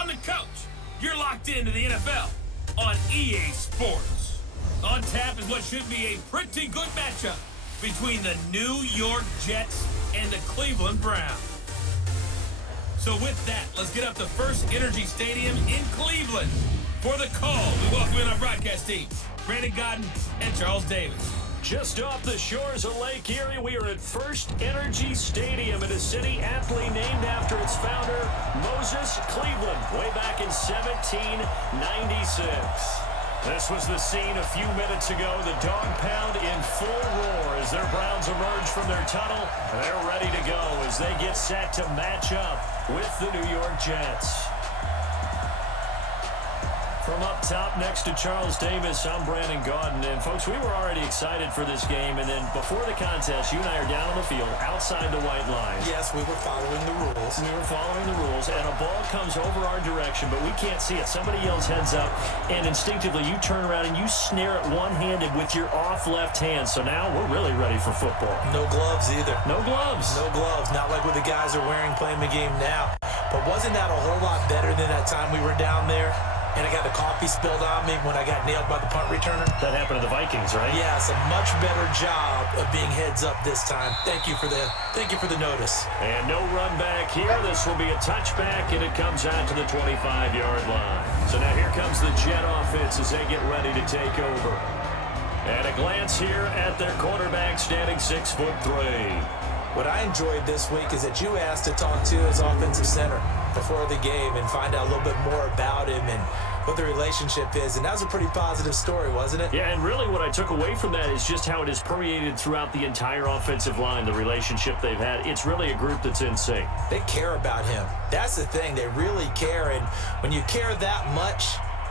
I'm the coach. You're locked into the NFL on EA Sports. On tap is what should be a pretty good matchup between the New York Jets and the Cleveland Browns. So with that, let's get up to First Energy Stadium in Cleveland. For the call, we welcome in our broadcast team, Brandon Godden and Charles Davis. Just off the shores of Lake Erie, we are at First Energy Stadium in a city aptly named after its founder, Moses Cleveland, way back in 1796. This was the scene a few minutes ago. The dog pound in full roar as their Browns emerge from their tunnel. They're ready to go as they get set to match up with the New York Jets. From up top next to Charles Davis, I'm Brandon Godden. And, folks, we were already excited for this game. And then before the contest, you and I are down on the field outside the white line. Yes, we were following the rules. We were following the rules, and a ball comes over our direction, but we can't see it. Somebody yells heads up, and instinctively you turn around and you snare it one-handed with your off left hand. So now we're really ready for football. No gloves either. No gloves. No gloves. Not like what the guys are wearing playing the game now. But wasn't that a whole lot better than that time we were down there? And I got the coffee spilled on me when I got nailed by the punt returner. That happened to the Vikings, right? Yeah, it's a much better job of being heads up this time. Thank you for the notice. And no run back here. This will be a touchback, and it comes out to the 25-yard line. So now here comes the Jet offense as they get ready to take over. And a glance here at their quarterback standing 6'3". What I enjoyed this week is that you asked to talk to his offensive center before the game and find out a little bit more about him and what the relationship is. And that was a pretty positive story, wasn't it? Yeah, and really what I took away from that is just how it has permeated throughout the entire offensive line, the relationship they've had. It's really a group that's in sync. They care about him. That's the thing. They really care. And when you care that much,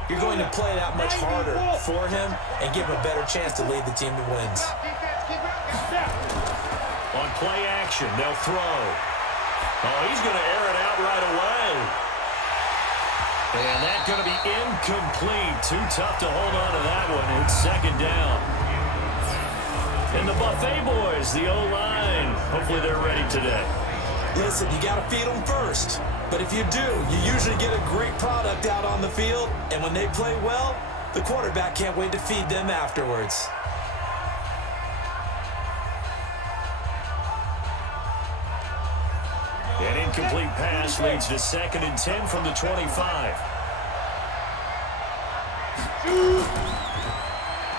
you're going to play that much harder for him and give him a better chance to lead the team to wins. On play action, they'll throw. Oh, he's going to air it out right away. And that's going to be incomplete. Too tough to hold on to that one. It's second down. And the Buffet boys, the O-line, hopefully they're ready today. Listen, you got to feed them first. But if you do, you usually get a great product out on the field. And when they play well, the quarterback can't wait to feed them afterwards. An incomplete pass leads to 2nd and 10 from the 25.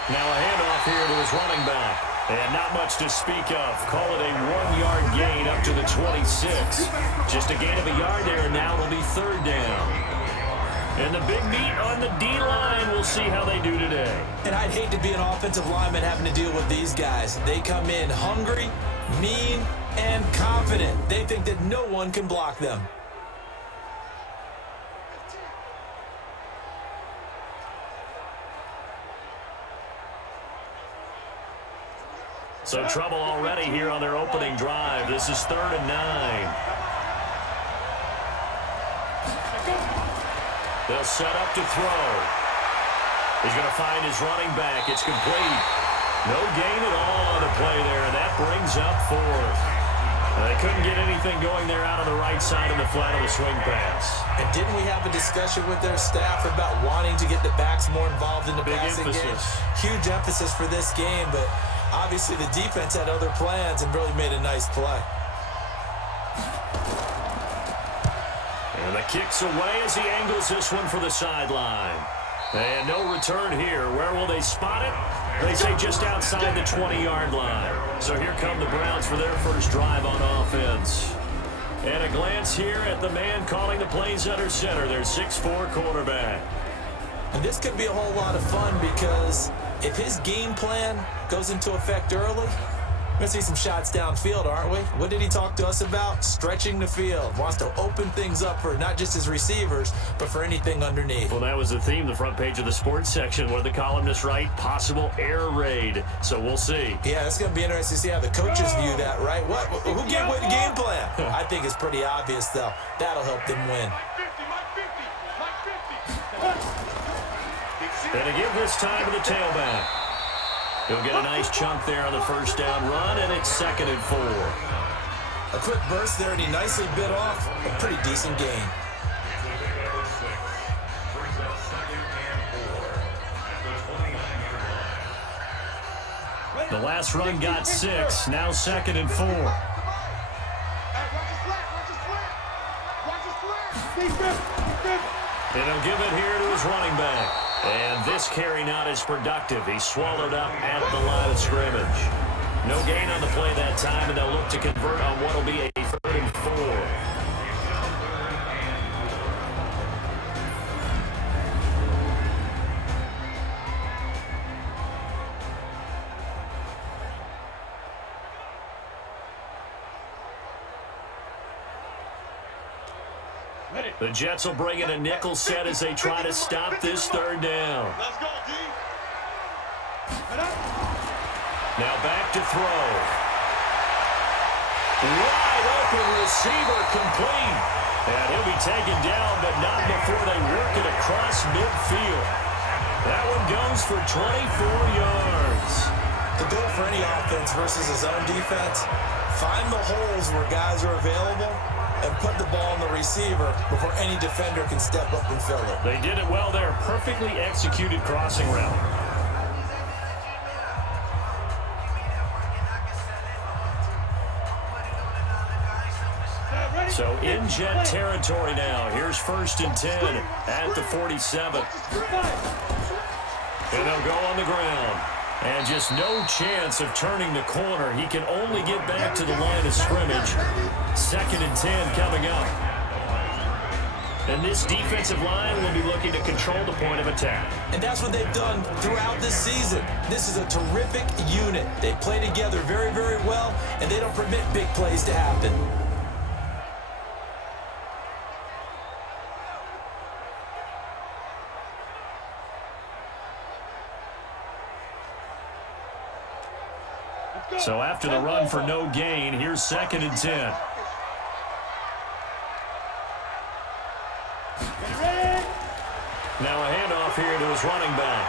Now a handoff here to his running back. And not much to speak of. Call it a 1-yard gain up to the 26. Just a gain of a yard there, and now it'll be 3rd down. And the big meat on the D-line, we'll see how they do today. And I'd hate to be an offensive lineman having to deal with these guys. They come in hungry, mean, and confident. They think that no one can block them. So trouble already here on their opening drive. This is 3rd and 9. They'll set up to throw. He's going to find his running back. It's complete. No gain at all on the play there, and that brings up 4th. They couldn't get anything going there out on the right side in the flat of the swing pass. And didn't we have a discussion with their staff about wanting to get the backs more involved in the passing game? Huge emphasis for this game, but obviously the defense had other plans and really made a nice play. And the kick's away as he angles this one for the sideline. And no return here. Where will they spot it? They say just outside the 20-yard line. So here come the Browns for their first drive on offense. And a glance here at the man calling the plays under center, their 6'4" quarterback. And this could be a whole lot of fun because if his game plan goes into effect early, we're going to see some shots downfield, aren't we? What did he talk to us about? Stretching the field. Wants to open things up for not just his receivers, but for anything underneath. Well, that was the theme, the front page of the sports section. What did the columnists write? Possible air raid. So we'll see. Yeah, it's going to be interesting to see how the coaches view that, right? Who gave away the game plan? I think it's pretty obvious, though. That'll help them win. And to give this time to the tailback. He'll get a nice chunk there on the first down run, and it's 2nd and 4. A quick burst there, and he nicely bit off a pretty decent gain. The last run got 6. Now 2nd and 4. And he'll give it here to his running back. And this carry not as productive. He swallowed up at the line of scrimmage. No gain on the play that time, and they'll look to convert on what will be a 3rd and 4. The Jets will bring in a nickel set as they try to stop this 3rd down. Let's go, D. Now back to throw. Wide open receiver complete. And he'll be taken down, but not before they work it across midfield. That one goes for 24 yards. The goal for any offense versus his own defense, find the holes where guys are available and put the ball on the receiver before any defender can step up and fill it. They did it well there. Perfectly executed crossing route. So in Jet territory now. Here's 1st and 10 at the 47. And they'll go on the ground. And just no chance of turning the corner. He can only get back to the line of scrimmage. 2nd and 10 coming up. And this defensive line will be looking to control the point of attack. And that's what they've done throughout this season. This is a terrific unit. They play together very, very well, and they don't permit big plays to happen. So after the run for no gain, here's 2nd and 10. Now a handoff here to his running back.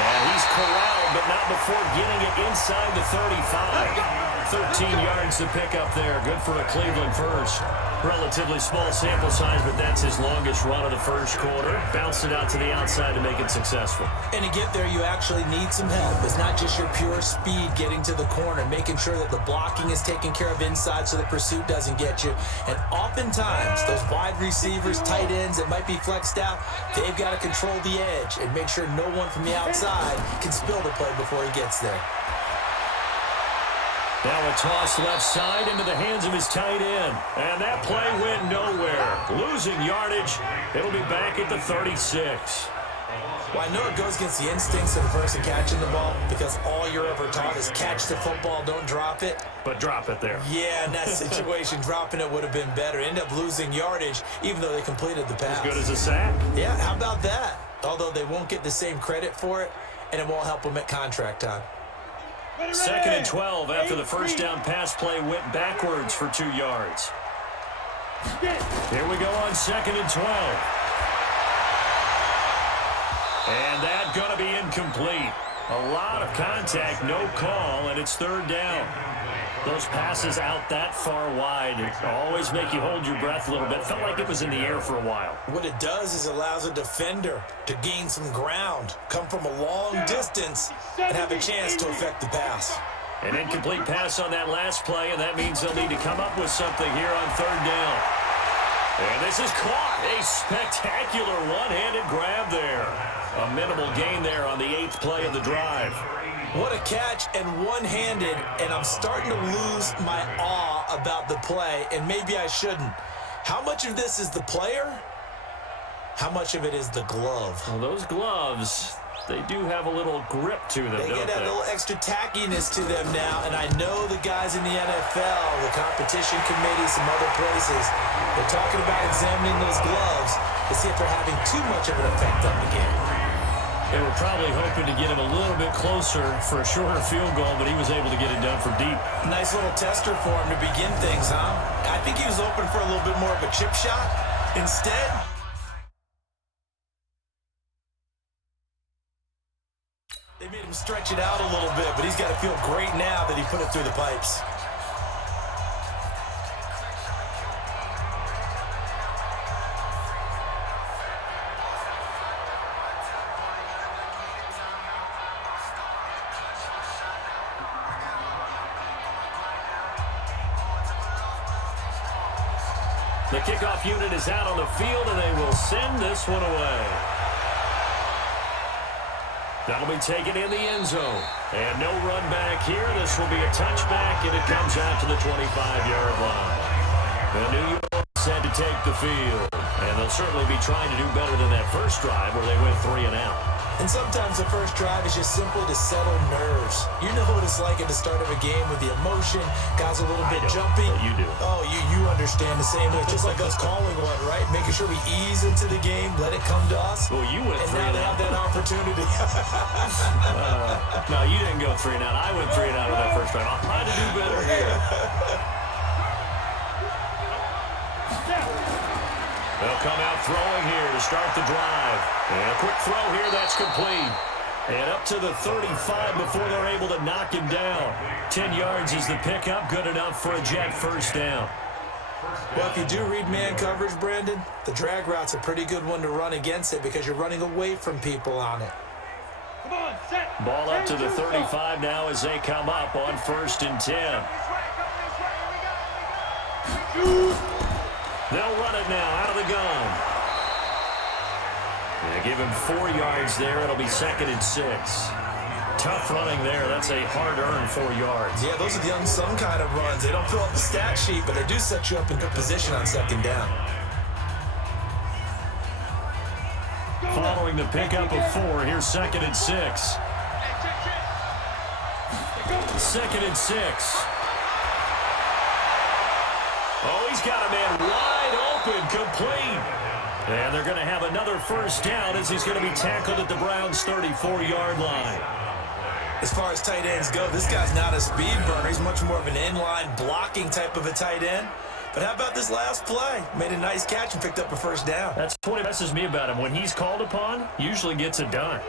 And he's corralled, but not before getting it inside the 35. 13 yards to pick up there. Good for a Cleveland first. Relatively small sample size, but that's his longest run of the first quarter. Bounced it out to the outside to make it successful. And to get there, you actually need some help. It's not just your pure speed getting to the corner, making sure that the blocking is taken care of inside so the pursuit doesn't get you. And oftentimes, those wide receivers, tight ends that might be flexed out, they've got to control the edge and make sure no one from the outside can spill the play before he gets there. Now a toss left side into the hands of his tight end. And that play went nowhere. Losing yardage. It'll be back at the 36. Well, I know it goes against the instincts of the person catching the ball because all you're ever taught is catch the football, don't drop it. But drop it there. Yeah, in that situation, dropping it would have been better. End up losing yardage even though they completed the pass. As good as a sack. Yeah, how about that? Although they won't get the same credit for it, and it won't help them at contract time. 2nd and 12 after the first down pass play went backwards for 2 yards. Here we go on 2nd and 12. And that's going to be incomplete. A lot of contact, no call, and it's 3rd down. Those passes out that far wide always make you hold your breath a little bit. Felt like it was in the air for a while. What it does is allows a defender to gain some ground, come from a long distance, and have a chance to affect the pass. An incomplete pass on that last play, and that means they'll need to come up with something here on 3rd down. And this is caught. A spectacular one-handed grab there. A minimal gain there on the 8th play of the drive. What a catch and one-handed, and I'm starting to lose my awe about the play, and maybe I shouldn't. How much of this is the player? How much of it is the glove? Well, those gloves, they do have a little grip to them, They don't get that little extra tackiness to them now, and I know the guys in the NFL, the competition committee, some other places, they're talking about examining those gloves to see if they're having too much of an effect on the game. They were probably hoping to get him a little bit closer for a shorter field goal, but he was able to get it done from deep. Nice little tester for him to begin things, huh? I think he was open for a little bit more of a chip shot. Instead, they made him stretch it out a little bit, but he's got to feel great now that he put it through the pipes. The kickoff unit is out on the field, and they will send this one away. That'll be taken in the end zone. And no run back here. This will be a touchback, and it comes out to the 25-yard line. The New York set to take the field. And they'll certainly be trying to do better than that first drive where they went 3 and out. And sometimes the first drive is just simply to settle nerves. You know what it's like at the start of a game with the emotion, guys a little bit jumpy. You do. Oh, you understand the same way. Just like us calling one, right? Making sure we ease into the game, let it come to us. Well, you went 3 and now they have that opportunity. No, you didn't go 3 and out. I went 3 and out on that first drive. I'll try to do better here. They'll come out throwing here to start the drive. And a quick throw here, that's complete. And up to the 35 before they're able to knock him down. 10 yards is the pickup, good enough for a Jet first down. Well, if you do read man coverage, Brandon, the drag route's a pretty good one to run against it because you're running away from people on it. Ball up to the 35 now as they come up on 1st and 10. They'll run it now out of the gun. They give him 4 yards there. It'll be 2nd and 6. Tough running there. That's a hard-earned 4 yards. Yeah, those are the unsung kind of runs. They don't fill up the stat sheet, but they do set you up in good position on 2nd down. Following the pickup of 4, here's 2nd and 6. 2nd and 6. Oh, he's got a man wide open, complete. And they're going to have another first down as he's going to be tackled at the Browns' 34-yard line. As far as tight ends go, this guy's not a speed burner. He's much more of an inline blocking type of a tight end. But how about this last play? Made a nice catch and picked up a first down. That's what impresses me about him. When he's called upon, usually gets it done.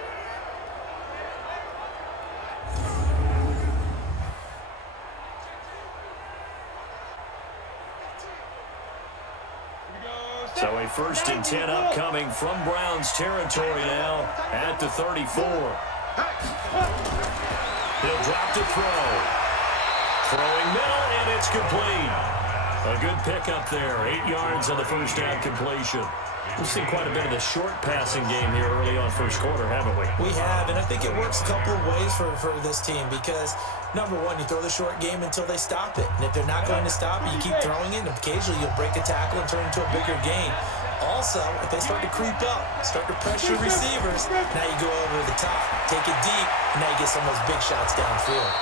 So a 1st and 10 upcoming from Browns territory now at the 34. He'll drop to throw. Throwing middle, and it's complete. A good pickup there. 8 yards on the first down completion. We've seen quite a bit of the short passing game here early on first quarter, haven't we? We have, and I think it works a couple of ways for this team because, number one, you throw the short game until they stop it. And if they're not going to stop it, you keep throwing it, and occasionally you'll break a tackle and turn it into a bigger gain. Also, if they start to creep up, start to pressure receivers, now you go over the top, take it deep, and now you get some of those big shots downfield.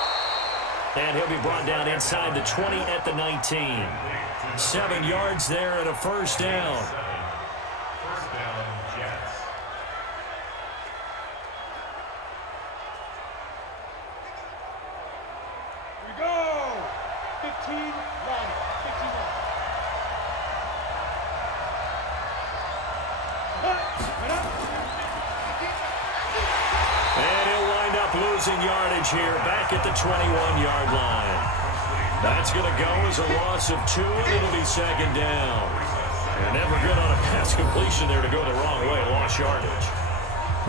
And he'll be brought down inside the 20 at the 19. 7 yards there and a first down. Losing yardage here back at the 21-yard line. That's going to go as a loss of 2, and it'll be 2nd down. You're never good on a pass completion there to go the wrong way, lost yardage.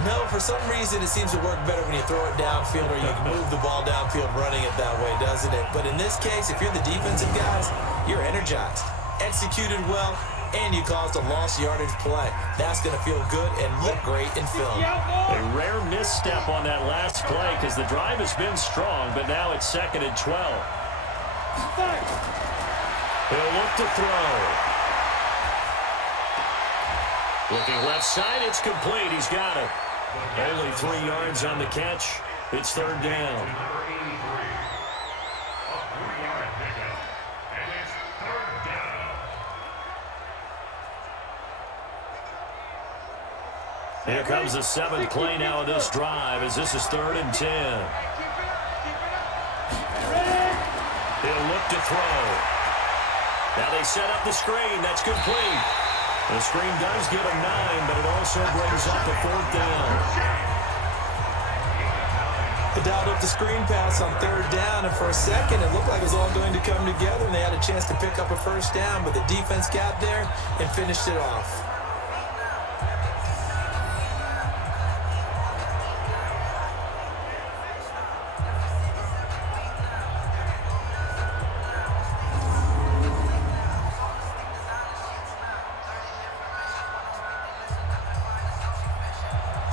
No, for some reason it seems to work better when you throw it downfield or you can move the ball downfield running it that way, doesn't it? But in this case, if you're the defensive guys, you're energized, executed well, and you caused a lost yardage play. That's going to feel good and look great in film. A rare misstep on that last play because the drive has been strong, but now it's 2nd and 12. He'll look to throw. Looking left side, it's complete. He's got it. Only 3 yards on the catch. It's 3rd down. Here comes the 7th play now of this drive as this is 3rd and 10. He'll look to throw. Now they set up the screen. That's complete. The screen does give him 9, but it also brings up the 4th down. They dialed up the screen pass on 3rd down, and for a second it looked like it was all going to come together, and they had a chance to pick up a first down, but the defense got there and finished it off.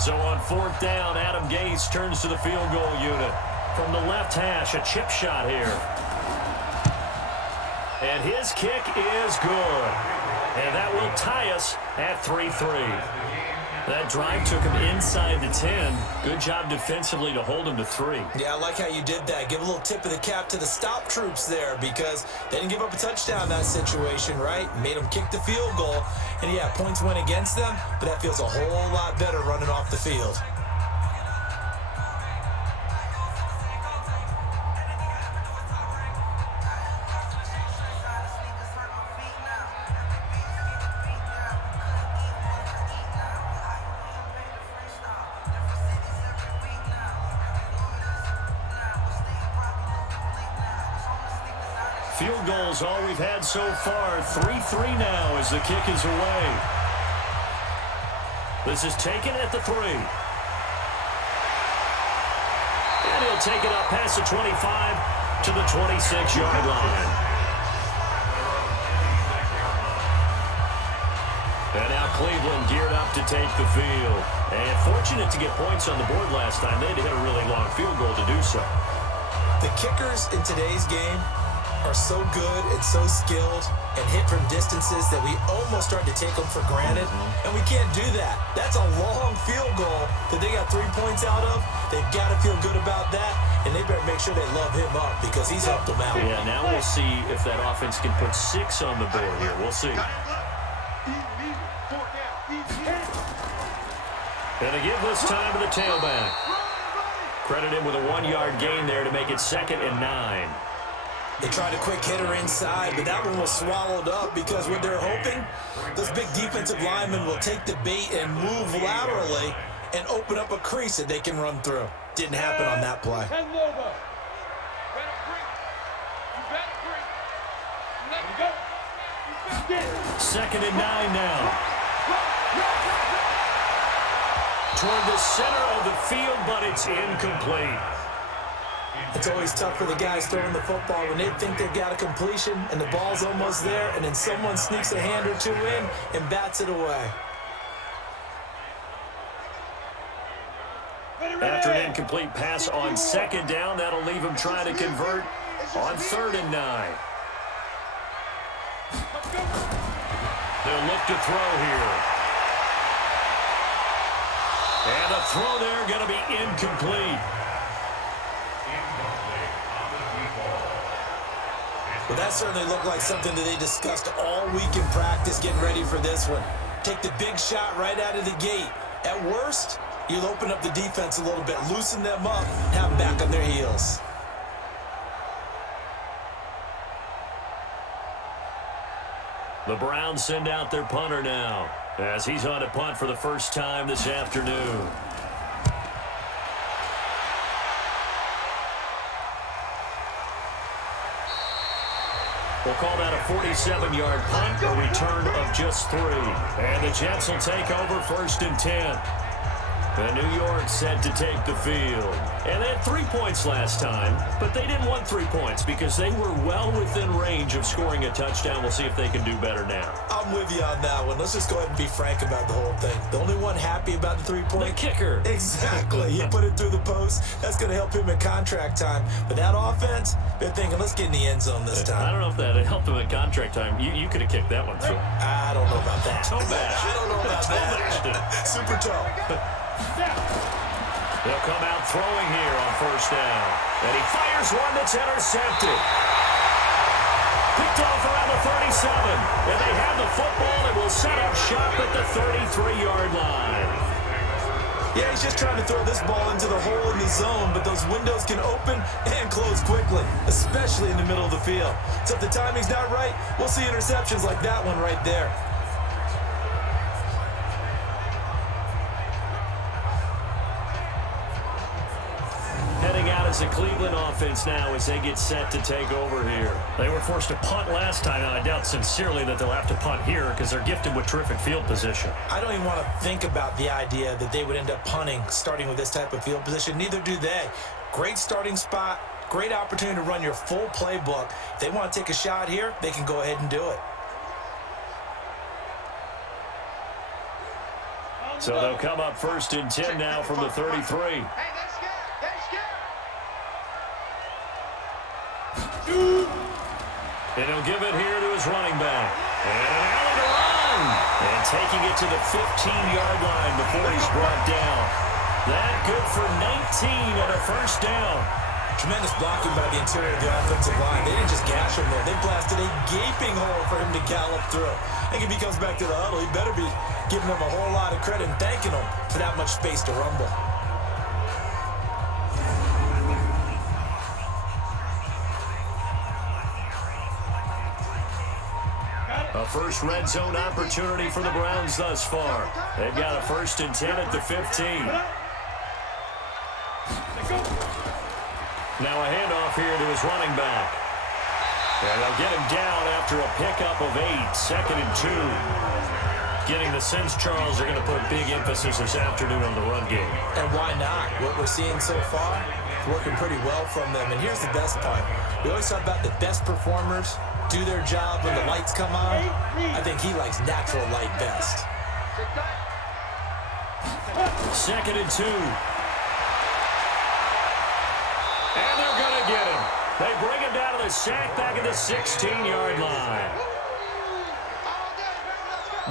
So on 4th down, Adam Gase turns to the field goal unit. From the left hash, a chip shot here. And his kick is good. And that will tie us at 3-3. That drive took him inside the 10. Good job defensively to hold him to 3. Yeah, I like how you did that. Give a little tip of the cap to the stop troops there because they didn't give up a touchdown in that situation, right? Made them kick the field goal. And, yeah, points went against them, but that feels a whole lot better running off the field. Field goals all we've had so far. 3-3 now as the kick is away. This is taken at the 3. And he'll take it up past the 25 to the 26-yard line. And now Cleveland geared up to take the field. And fortunate to get points on the board last time. They had to hit a really long field goal to do so. The kickers in today's game are so good and so skilled and hit from distances that we almost start to take them for granted. And we can't do that. That's a long field goal that they got 3 points out of. They've got to feel good about that, and they better make sure they love him up because he's helped them out. Yeah, now we'll see if that offense can put 6 on the board here. We'll see. And they give this time to the tailback. Credit him with a 1-yard gain there to make it 2nd and 9. They tried a quick hitter inside, but that one was swallowed up because what they're hoping, those big defensive linemen will take the bait and move laterally and open up a crease that they can run through. Didn't happen on that play. 2nd and 9 now. Toward the center of the field, but it's incomplete. It's always tough for the guys throwing the football when they think they've got a completion and the ball's almost there, and then someone sneaks a hand or two in and bats it away. After an incomplete pass on 2nd down, that'll leave him trying to convert on 3rd and 9. They'll look to throw here. And a throw there going to be incomplete. Well, that certainly looked like something that they discussed all week in practice getting ready for this one. Take the big shot right out of the gate. At worst, you'll open up the defense a little bit, loosen them up, have them back on their heels. The Browns send out their punter now as he's on a punt for the first time this afternoon. We'll call that a 47-yard punt, a return of just 3. And the Jets will take over 1st and 10. And New York set to take the field. And they had 3 points last time, but they didn't want 3 points because they were well within range of scoring a touchdown. We'll see if they can do better now. I'm with you on that one. Let's just go ahead and be frank about the whole thing. The only one happy about the 3-point? The kicker. Exactly. You put it through the post. That's going to help him in contract time. But that offense, they're thinking, let's get in the end zone this time. I don't know if that helped him in contract time. You could have kicked that one through. I don't know about that. Toe bash. I don't know about that. Super toe. They'll come out throwing here on 1st down. And he fires one that's intercepted. Picked off around the 37. And they have the football and will set up shop at the 33-yard line. Yeah, he's just trying to throw this ball into the hole in the zone, but those windows can open and close quickly, especially in the middle of the field. So if the timing's not right, we'll see interceptions like that one right there. It's the Cleveland offense now as they get set to take over here. They were forced to punt last time, and I doubt sincerely that they'll have to punt here because they're gifted with terrific field position. I don't even want to think about the idea that they would end up punting starting with this type of field position. Neither do they. Great starting spot, great opportunity to run your full playbook. If they want to take a shot here, they can go ahead and do it. So they'll come up 1st and 10 now from the 33. And he'll give it here to his running back. And an alley to run. And taking it to the 15-yard line before he's brought down. That good for 19 and a 1st down. Tremendous blocking by the interior of the offensive line. They didn't just gash him there. They blasted a gaping hole for him to gallop through. I think if he comes back to the huddle, he better be giving him a whole lot of credit and thanking him for that much space to rumble. A first red zone opportunity for the Browns thus far. They've got a 1st and 10 at the 15. Now a handoff here to his running back. And they'll get him down after a pickup of 8, 2nd and 2. Getting the sense, Charles, are going to put big emphasis this afternoon on the run game. And why not? What we're seeing so far, working pretty well from them. And here's the best part. We always talk about the best performers do their job when the lights come on. I think he likes natural light best. 2nd and 2. And they're going to get him. They bring him down to the sack back at the 16-yard line.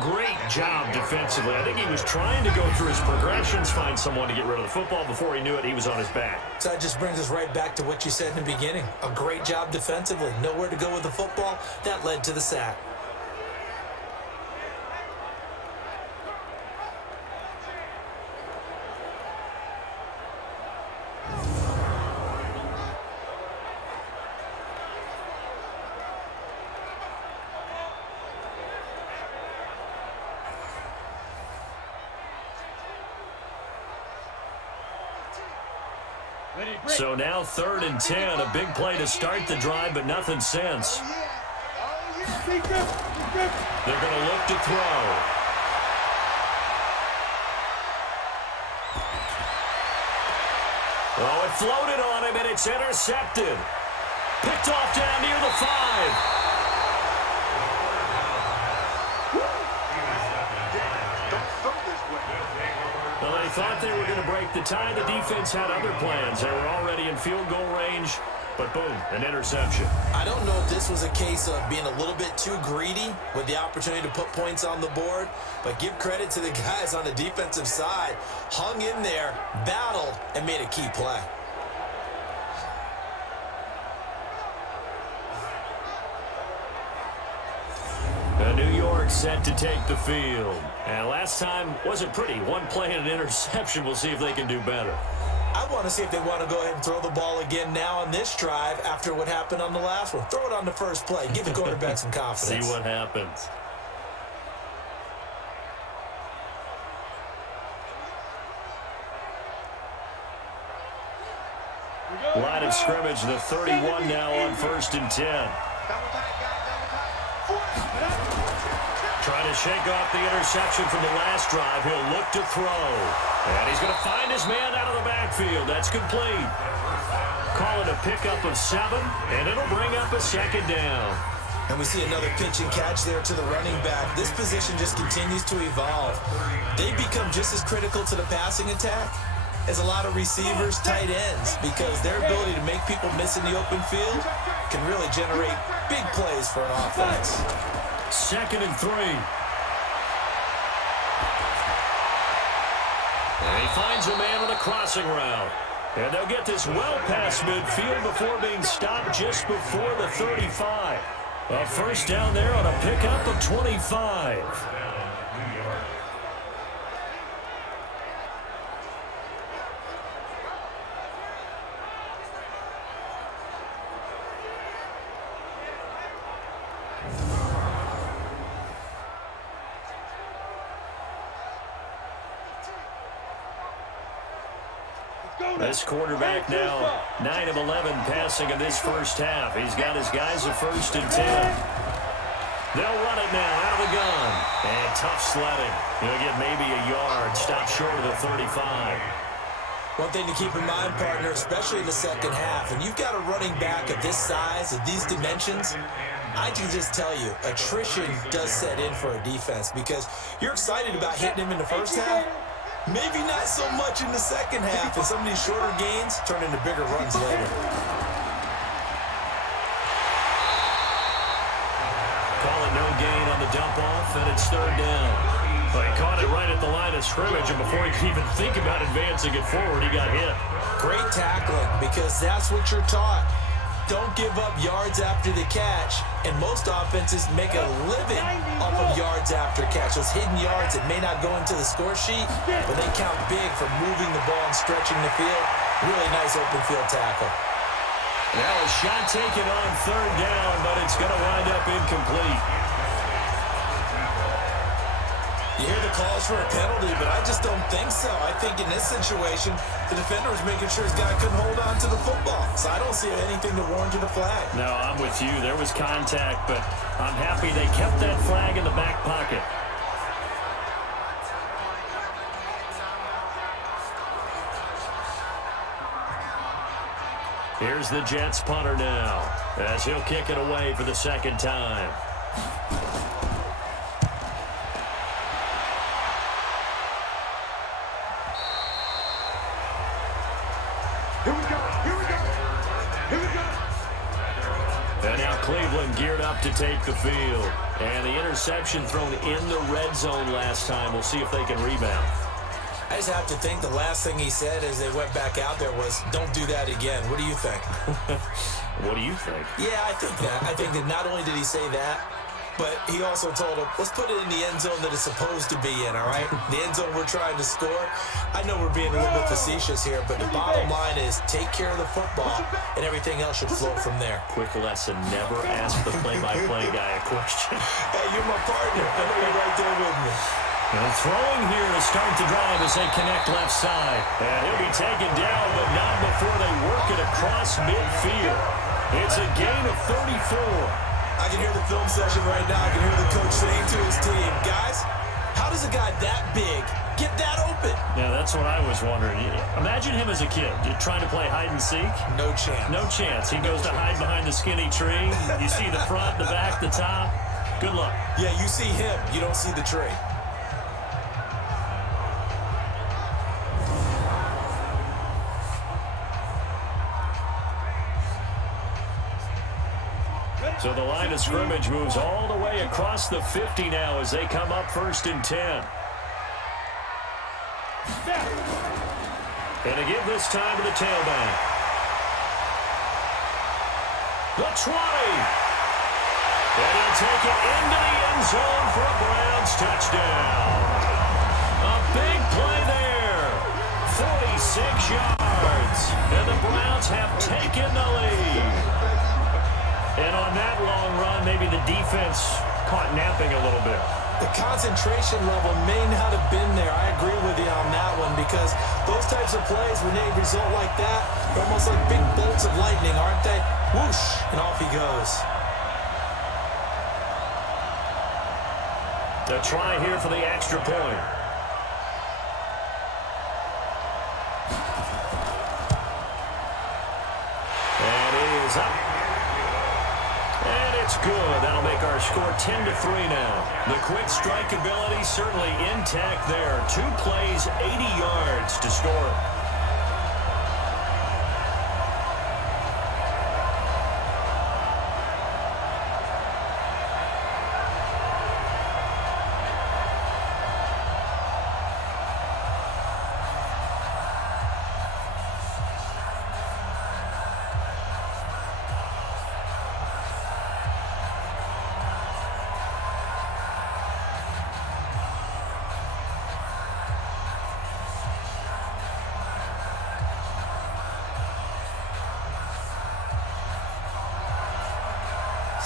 Great job defensively. I think he was trying to go through his progressions, find someone to get rid of the football. Before he knew it, he was on his back. So that just brings us right back to what you said in the beginning. A great job defensively. Nowhere to go with the football. That led to the sack. So now 3rd and 10, a big play to start the drive, but nothing since. They're going to look to throw. Oh, it floated on him, and it's intercepted. Picked off down near the 5. Well, they thought they were going to break the tie. The defense had other plans. They were already in field goal range, but boom, an interception. I don't know if this was a case of being a little bit too greedy with the opportunity to put points on the board, but give credit to the guys on the defensive side. Hung in there, battled, and made a key play. New York set to take the field. And last time wasn't pretty. One play and an interception. We'll see if they can do better. I want to see if they want to go ahead and throw the ball again now on this drive after what happened on the last one. Throw it on the first play. Give the quarterback some confidence. See what happens. Line of scrimmage, the 31 now on 1st and 10. Trying to shake off the interception from the last drive. He'll look to throw. And he's going to find his man out of the backfield. That's complete. Call it a pickup of 7, and it'll bring up a 2nd down. And we see another pitch and catch there to the running back. This position just continues to evolve. They become just as critical to the passing attack as a lot of receivers, tight ends, because their ability to make people miss in the open field can really generate big plays for an offense. 2nd and 3. And he finds a man on a crossing route. And they'll get this well past midfield before being stopped just before the 35. A 1st down there on a pickup of 25. This quarterback now 9 of 11 passing in this first half. He's got his guys a 1st and 10. They'll run it now out of the gun. And tough sledding. He'll get maybe a yard. Stop short of the 35. One thing to keep in mind, partner, especially in the second half, and you've got a running back of this size, of these dimensions, I can just tell you, attrition does set in for a defense because you're excited about hitting him in the first half. Maybe not so much in the second half, and some of these shorter gains turn into bigger runs later. Call it no gain on the dump off, and it's third down. But he caught it right at the line of scrimmage, and before he could even think about advancing it forward, he got hit. Great tackling, because that's what you're taught. Don't give up yards after the catch, and most offenses make a living off of yards after catch. Those hidden yards that may not go into the score sheet, but they count big for moving the ball and stretching the field. Really nice open field tackle. Now a shot taken on third down, but it's going to wind up incomplete. You hear the calls for a penalty, but I just don't think so. I think in this situation, the defender was making sure his guy couldn't hold on to the football. So I don't see anything to warrant the flag. No, I'm with you. There was contact, but I'm happy they kept that flag in the back pocket. Here's the Jets punter now, as he'll kick it away for the second time. And now Cleveland geared up to take the field. And the interception thrown in the red zone last time. We'll see if they can rebound. I just have to think the last thing he said as they went back out there was, don't do that again. What do you think? What do you think? Yeah, I think that. I think that not only did he say that, but he also told him, let's put it in the end zone that it's supposed to be in, all right? The end zone we're trying to score. I know we're being a little bit facetious here, but the bottom line is take care of the football, and everything else should flow from there. Quick lesson, never ask the play-by-play guy a question. Hey, you're my partner. I know you're right there with me. Now throwing here to start the drive as they connect left side. And he'll be taken down, but not before they work it across midfield. It's a gain of 34. I can hear the film session right now. I can hear the coach saying to his team, guys, how does a guy that big get that open? Yeah, that's what I was wondering. Imagine him as a kid, trying to play hide and seek. No chance. No chance. He goes to hide behind the skinny tree. You see the front, the back, the top. Good luck. Yeah, you see him. You don't see the tree. So the line of scrimmage moves all the way across the 50 now as they come up 1st and 10. And to give this time to the tailback. The 20. And he'll take it into the end zone for a Browns touchdown. A big play there. 46 yards. And the Browns have taken the lead. And on that long run, maybe the defense caught napping a little bit. The concentration level may not have been there. I agree with you on that one because those types of plays, when they result like that, they're almost like big bolts of lightning, aren't they? Whoosh, and off he goes. The try here for the extra point. And it is up. And it's good. That'll make our score 10-3 now. The quick strike ability certainly intact there. 2 plays, 80 yards to score.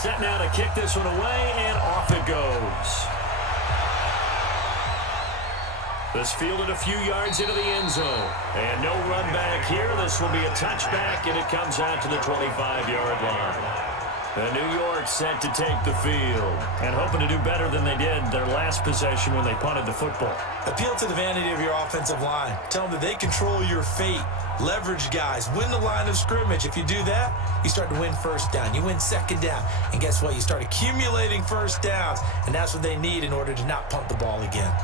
Set now to kick this one away, and off it goes. This fielded a few yards into the end zone. And no run back here. This will be a touchback, and it comes out to the 25-yard line. And New York set to take the field and hoping to do better than they did their last possession when they punted the football. Appeal to the vanity of your offensive line. Tell them that they control your fate. Leverage guys. Win the line of scrimmage. If you do that, you start to win first down. You win second down. And guess what? You start accumulating first downs. And that's what they need in order to not punt the ball again.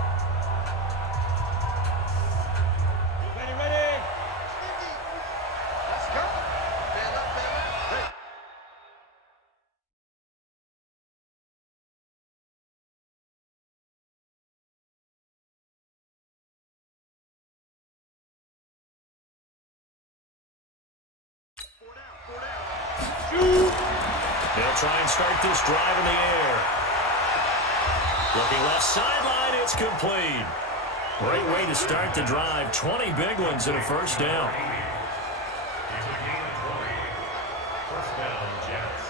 They'll try and start this drive in the air. Looking left sideline, it's complete. Great way to start the drive. 20 big ones and a first down. First down, Jets.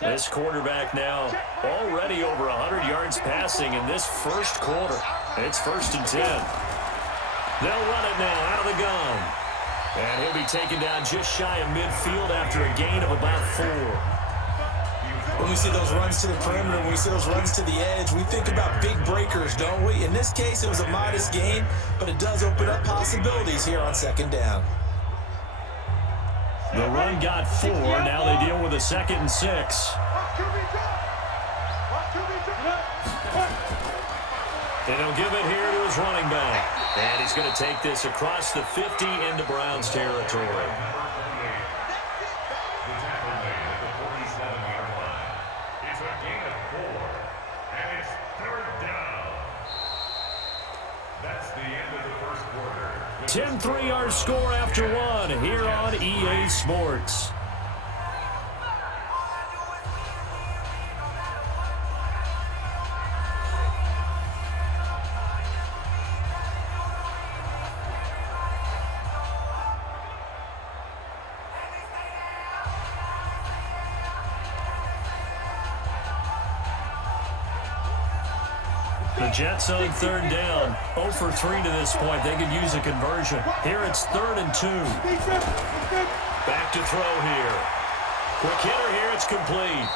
This quarterback now already over 100 yards passing in this first quarter. It's 1st and 10. They'll run it now out of the gun. And he'll be taken down just shy of midfield after a gain of about 4. When we see those runs to the perimeter, when we see those runs to the edge, we think about big breakers, don't we? In this case, it was a modest gain, but it does open up possibilities here on second down. The run got 4. Now they deal with a 2nd and 6. And he'll give it here to his running back. And he's going to take this across the 50 into Browns territory. It's a gain of 4, and it's 3rd down. That's the end of the first quarter. 10-3 our score after 1 here on EA Sports. The Jets on 3rd down. 0 for 3 to this point. They could use a conversion. Here it's 3rd and 2. Back to throw here. Quick hitter here. It's complete.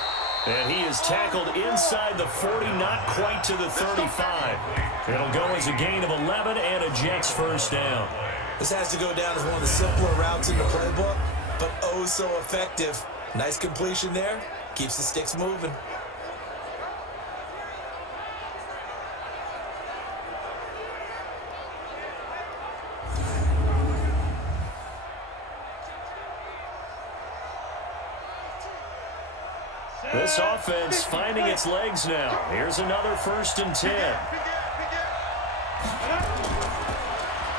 And he is tackled inside the 40, not quite to the 35. It'll go as a gain of 11 and a Jets first down. This has to go down as one of the simpler routes in the playbook, but oh so effective. Nice completion there. Keeps the sticks moving. This offense finding its legs now. Here's another 1st and 10.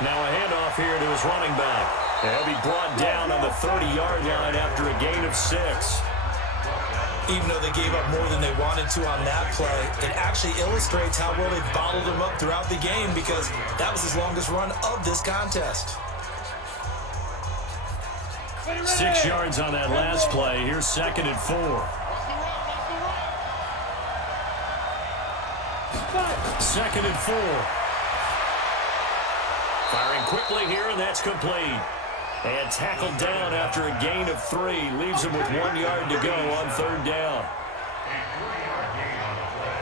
Now a handoff here to his running back. He'll be brought down on the 30-yard line after a gain of 6. Even though they gave up more than they wanted to on that play, it actually illustrates how well they bottled him up throughout the game because that was his longest run of this contest. 6 yards on that last play. Here's 2nd and 4. 2nd and 4. Firing quickly here, and that's complete. And tackled down after a gain of 3. Leaves him with 1 yard to go on 3rd down. A 3-yard gain on the play.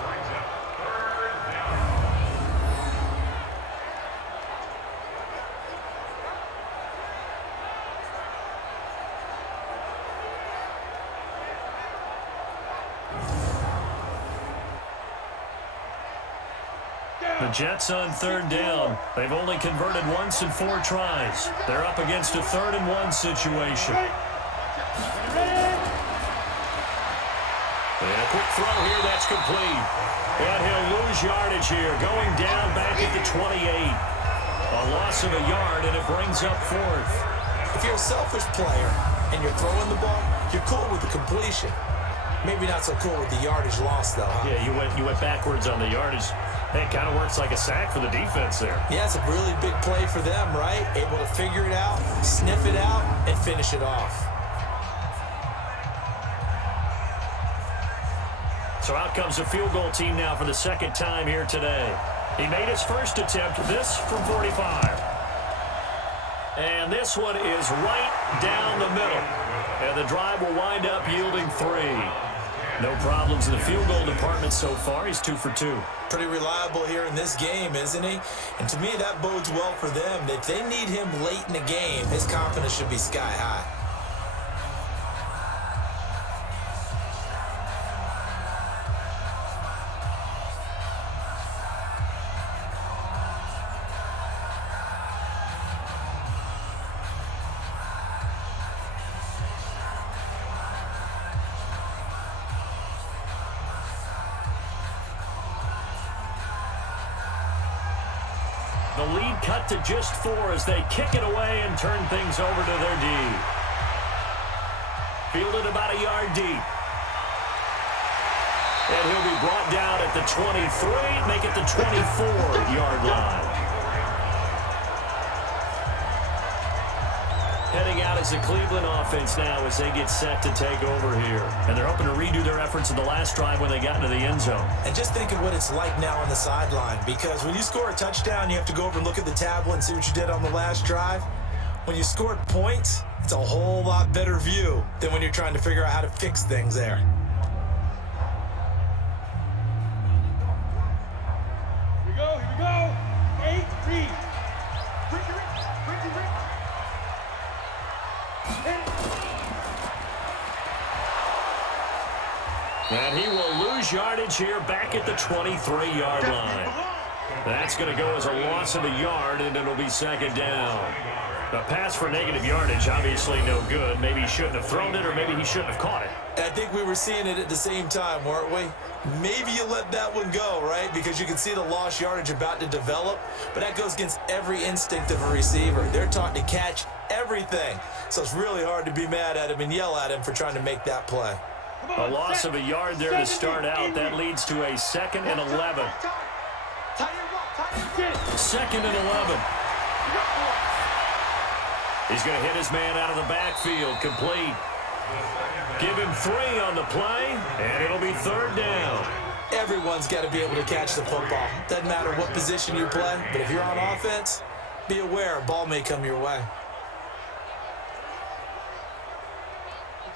Brings up 3rd down. The Jets on 3rd down. They've only converted once in 4 tries. They're up against a 3rd and 1 situation. And a quick throw here, that's complete. And he'll lose yardage here, going down back at the 28. A loss of a yard, and it brings up 4th. If you're a selfish player and you're throwing the ball, you're cool with the completion. Maybe not so cool with the yardage loss, though, huh? Yeah, you went backwards on the yardage. It kind of works like a sack for the defense there. Yeah, it's a really big play for them, right? Able to figure it out, sniff it out, and finish it off. So out comes a field goal team now for the second time here today. He made his first attempt, this from 45. And this one is right down the middle. And the drive will wind up yielding 3. No problems in the field goal department so far. He's 2 for 2. Pretty reliable here in this game, isn't he? And to me, that bodes well for them. If they need him late in the game, his confidence should be sky high. The lead cut to just 4 as they kick it away and turn things over to their D. Fielded about a yard deep. And he'll be brought down at the 23, make it the 24-yard line. Heading out is the Cleveland offense now as they get set to take over here. And they're hoping to redo their efforts in the last drive when they got into the end zone. And just think of what it's like now on the sideline, because when you score a touchdown, you have to go over and look at the tablet and see what you did on the last drive. When you scored points, it's a whole lot better view than when you're trying to figure out how to fix things there. Here we go. 8-3. And he will lose yardage here back at the 23-yard line. That's going to go as a loss of a yard, and it'll be second down. A pass for negative yardage, obviously no good. Maybe he shouldn't have thrown it, or maybe he shouldn't have caught it. I think we were seeing it at the same time, weren't we? Maybe you let that one go, right? Because you can see the lost yardage about to develop, but that goes against every instinct of a receiver. They're taught to catch everything, so it's really hard to be mad at him and yell at him for trying to make that play. A loss of a yard there to start out. That leads to a 2nd and 11. 2nd and 11. He's going to hit his man out of the backfield. Complete. Give him 3 on the play, and it'll be third down. Everyone's got to be able to catch the football. Doesn't matter what position you play, but if you're on offense, be aware a ball may come your way.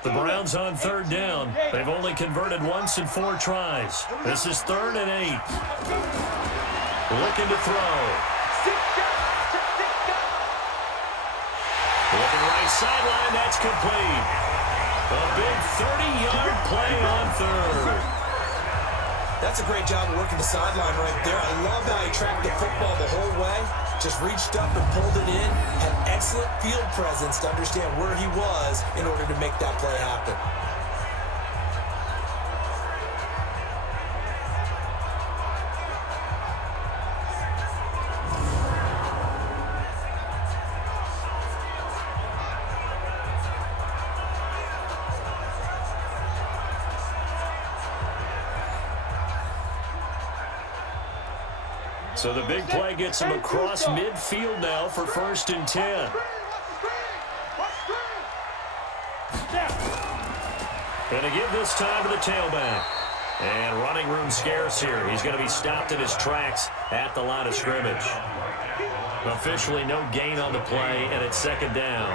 The Browns on third down. They've only converted once in 4 tries. This is 3rd and 8. Looking to throw. Looking right sideline. That's complete. A big 30-yard play on 3rd. That's a great job of working the sideline right there. I love how he tracked the football the whole way. Just reached up and pulled it in. Had excellent field presence to understand where he was in order to make that play happen. So the big play gets him across midfield now for 1st and 10. Going to give this time to the tailback. And running room scarce here. He's going to be stopped in his tracks at the line of scrimmage. Officially no gain on the play, and it's 2nd down.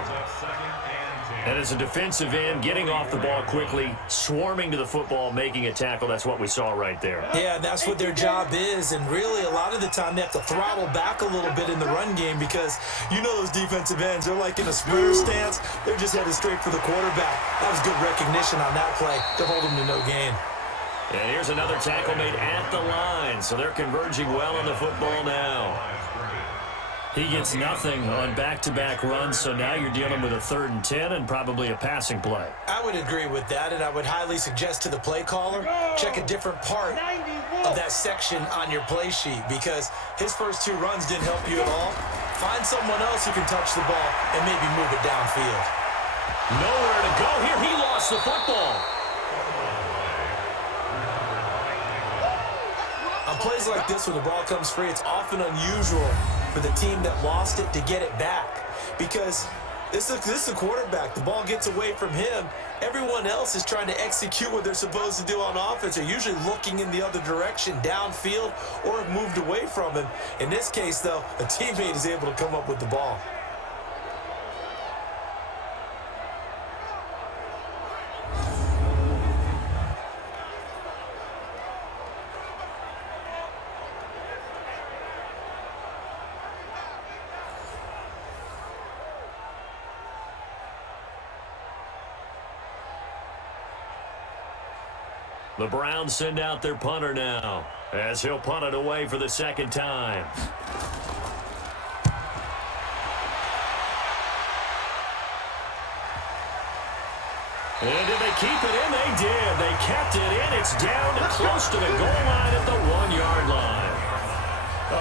And as a defensive end, getting off the ball quickly, swarming to the football, making a tackle, that's what we saw right there. Yeah, that's what their job is, and really a lot of the time they have to throttle back a little bit in the run game because you know those defensive ends, they're like in a sprinter stance. They're just headed straight for the quarterback. That was good recognition on that play to hold them to no gain. And here's another tackle made at the line, so they're converging well on the football now. He gets nothing on back-to-back runs, so now you're dealing with a 3rd and 10 and probably a passing play. I would agree with that, and I would highly suggest to the play caller, check a different part of that section on your play sheet because his first 2 runs didn't help you at all. Find someone else who can touch the ball and maybe move it downfield. Nowhere to go here. He lost the football. I'm plays like this, when the ball comes free, it's often unusual for the team that lost it to get it back. Because this is a quarterback. The ball gets away from him. Everyone else is trying to execute what they're supposed to do on offense. They're usually looking in the other direction, downfield, or have moved away from him. In this case, though, a teammate is able to come up with the ball. The Browns send out their punter now, as he'll punt it away for the second time. And did they keep it in? They did. They kept it in. It's down to close to the goal line at the 1-yard line.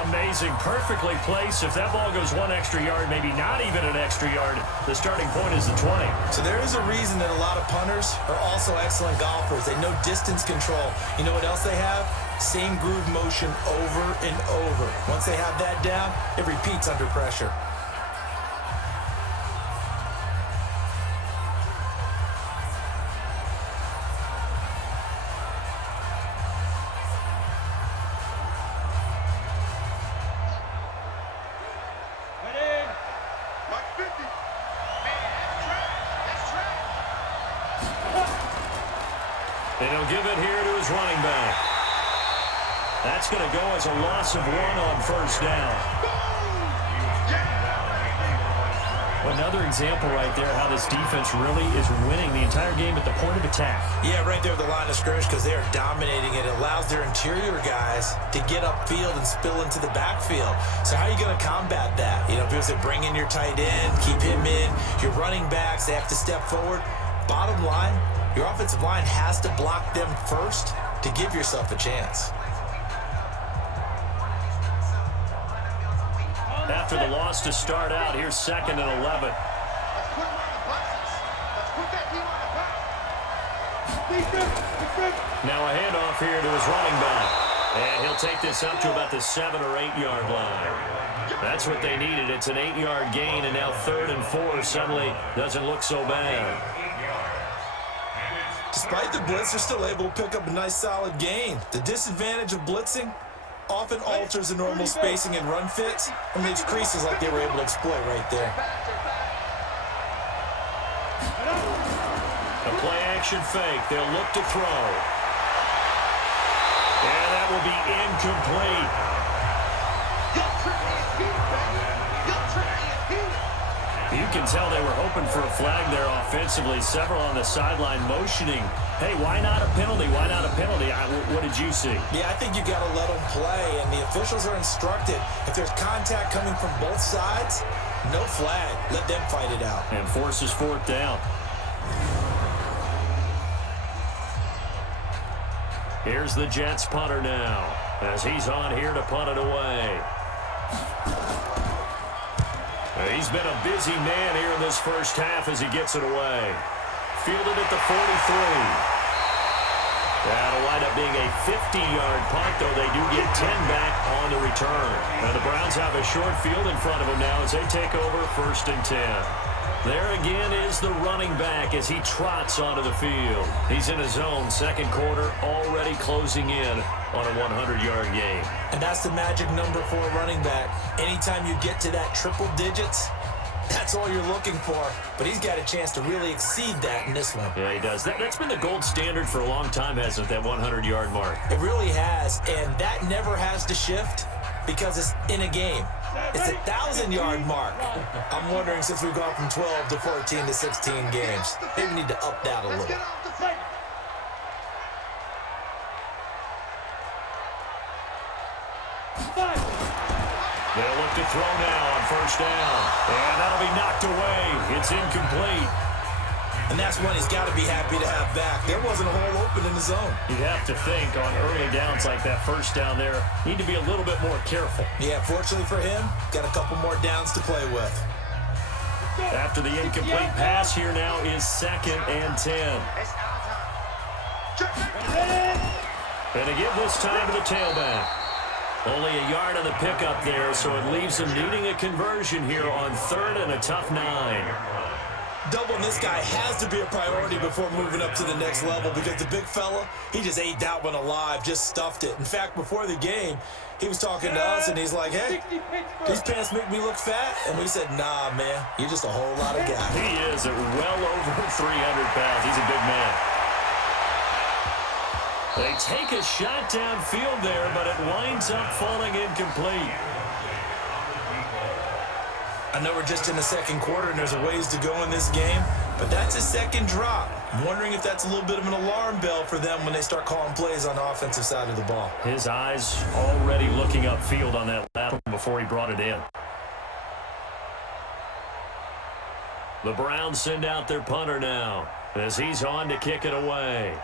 Amazing. Perfectly placed. If that ball goes one extra yard, maybe not even an extra yard, the starting point is the 20. So there is a reason that a lot of punters are also excellent golfers. They know distance control. You know what else they have? Same groove motion over and over. Once they have that down, it repeats under pressure. And he'll give it here to his running back. That's going to go as a loss of 1 on first down. Another example right there how this defense really is winning the entire game at the point of attack. Yeah, right there at the line of scrimmage, because they are dominating it. It allows their interior guys to get upfield and spill into the backfield. So how are you going to combat that? You know, people say bring in your tight end, keep him in. Your running backs, they have to step forward. Bottom line, your offensive line has to block them first to give yourself a chance. After the loss to start out, here's 2nd and 11. Now a handoff here to his running back. And he'll take this up to about the 7 or 8 yard line. That's what they needed. It's an 8-yard gain, and now 3rd and 4 suddenly doesn't look so bad. Despite the blitz, they're still able to pick up a nice solid gain. The disadvantage of blitzing often alters the normal spacing and run fits and leaves creases like they were able to exploit right there. A play-action fake. They'll look to throw. And that will be incomplete. You can tell they were hoping for a flag there offensively. Several on the sideline motioning. Hey, why not a penalty? Why not a penalty? What did you see? Yeah, I think you got to let them play, and the officials are instructed. If there's contact coming from both sides, no flag. Let them fight it out. And forces 4th down. Here's the Jets punter now, as he's on here to punt it away. He's been a busy man here in this first half as he gets it away. Fielded at the 43. That'll wind up being a 50-yard punt, though they do get 10 back on the return. Now the Browns have a short field in front of them now as they take over 1st and 10. There again is the running back as he trots onto the field. He's in his zone, 2nd quarter, already closing in on a 100-yard game. And that's the magic number for a running back. Anytime you get to that triple digits, that's all you're looking for. But he's got a chance to really exceed that in this one. Yeah, he does. That's been the gold standard for a long time, hasn't it, that 100-yard mark? It really has, and that never has to shift because it's in a game. It's a 1,000-yard mark. I'm wondering, since we've gone from 12 to 14 to 16 games, maybe we need to up that a little. They'll look to throw now on 1st down. And that'll be knocked away. It's incomplete. And that's one he's got to be happy to have back. There wasn't a hole open in the zone. You'd have to think on early downs like that 1st down there, need to be a little bit more careful. Yeah, fortunately for him, got a couple more downs to play with. After the incomplete pass, here now is 2nd and 10. And again this time to the tailback. Only a yard on the pickup there, so it leaves them needing a conversion here on 3rd and a tough 9. Doubling this guy has to be a priority before moving up to the next level because the big fella, he just ate that one alive, just stuffed it. In fact, before the game, he was talking to us, and he's like, hey, these pants make me look fat. And we said, nah, man, you're just a whole lot of guy. He is at well over 300 pounds. He's a big man. They take a shot downfield there, but it winds up falling incomplete. I know we're just in the second quarter and there's a ways to go in this game, but that's a second drop. I'm wondering if that's a little bit of an alarm bell for them when they start calling plays on the offensive side of the ball. His eyes already looking upfield on that lap before he brought it in. The Browns send out their punter now as he's on to kick it away.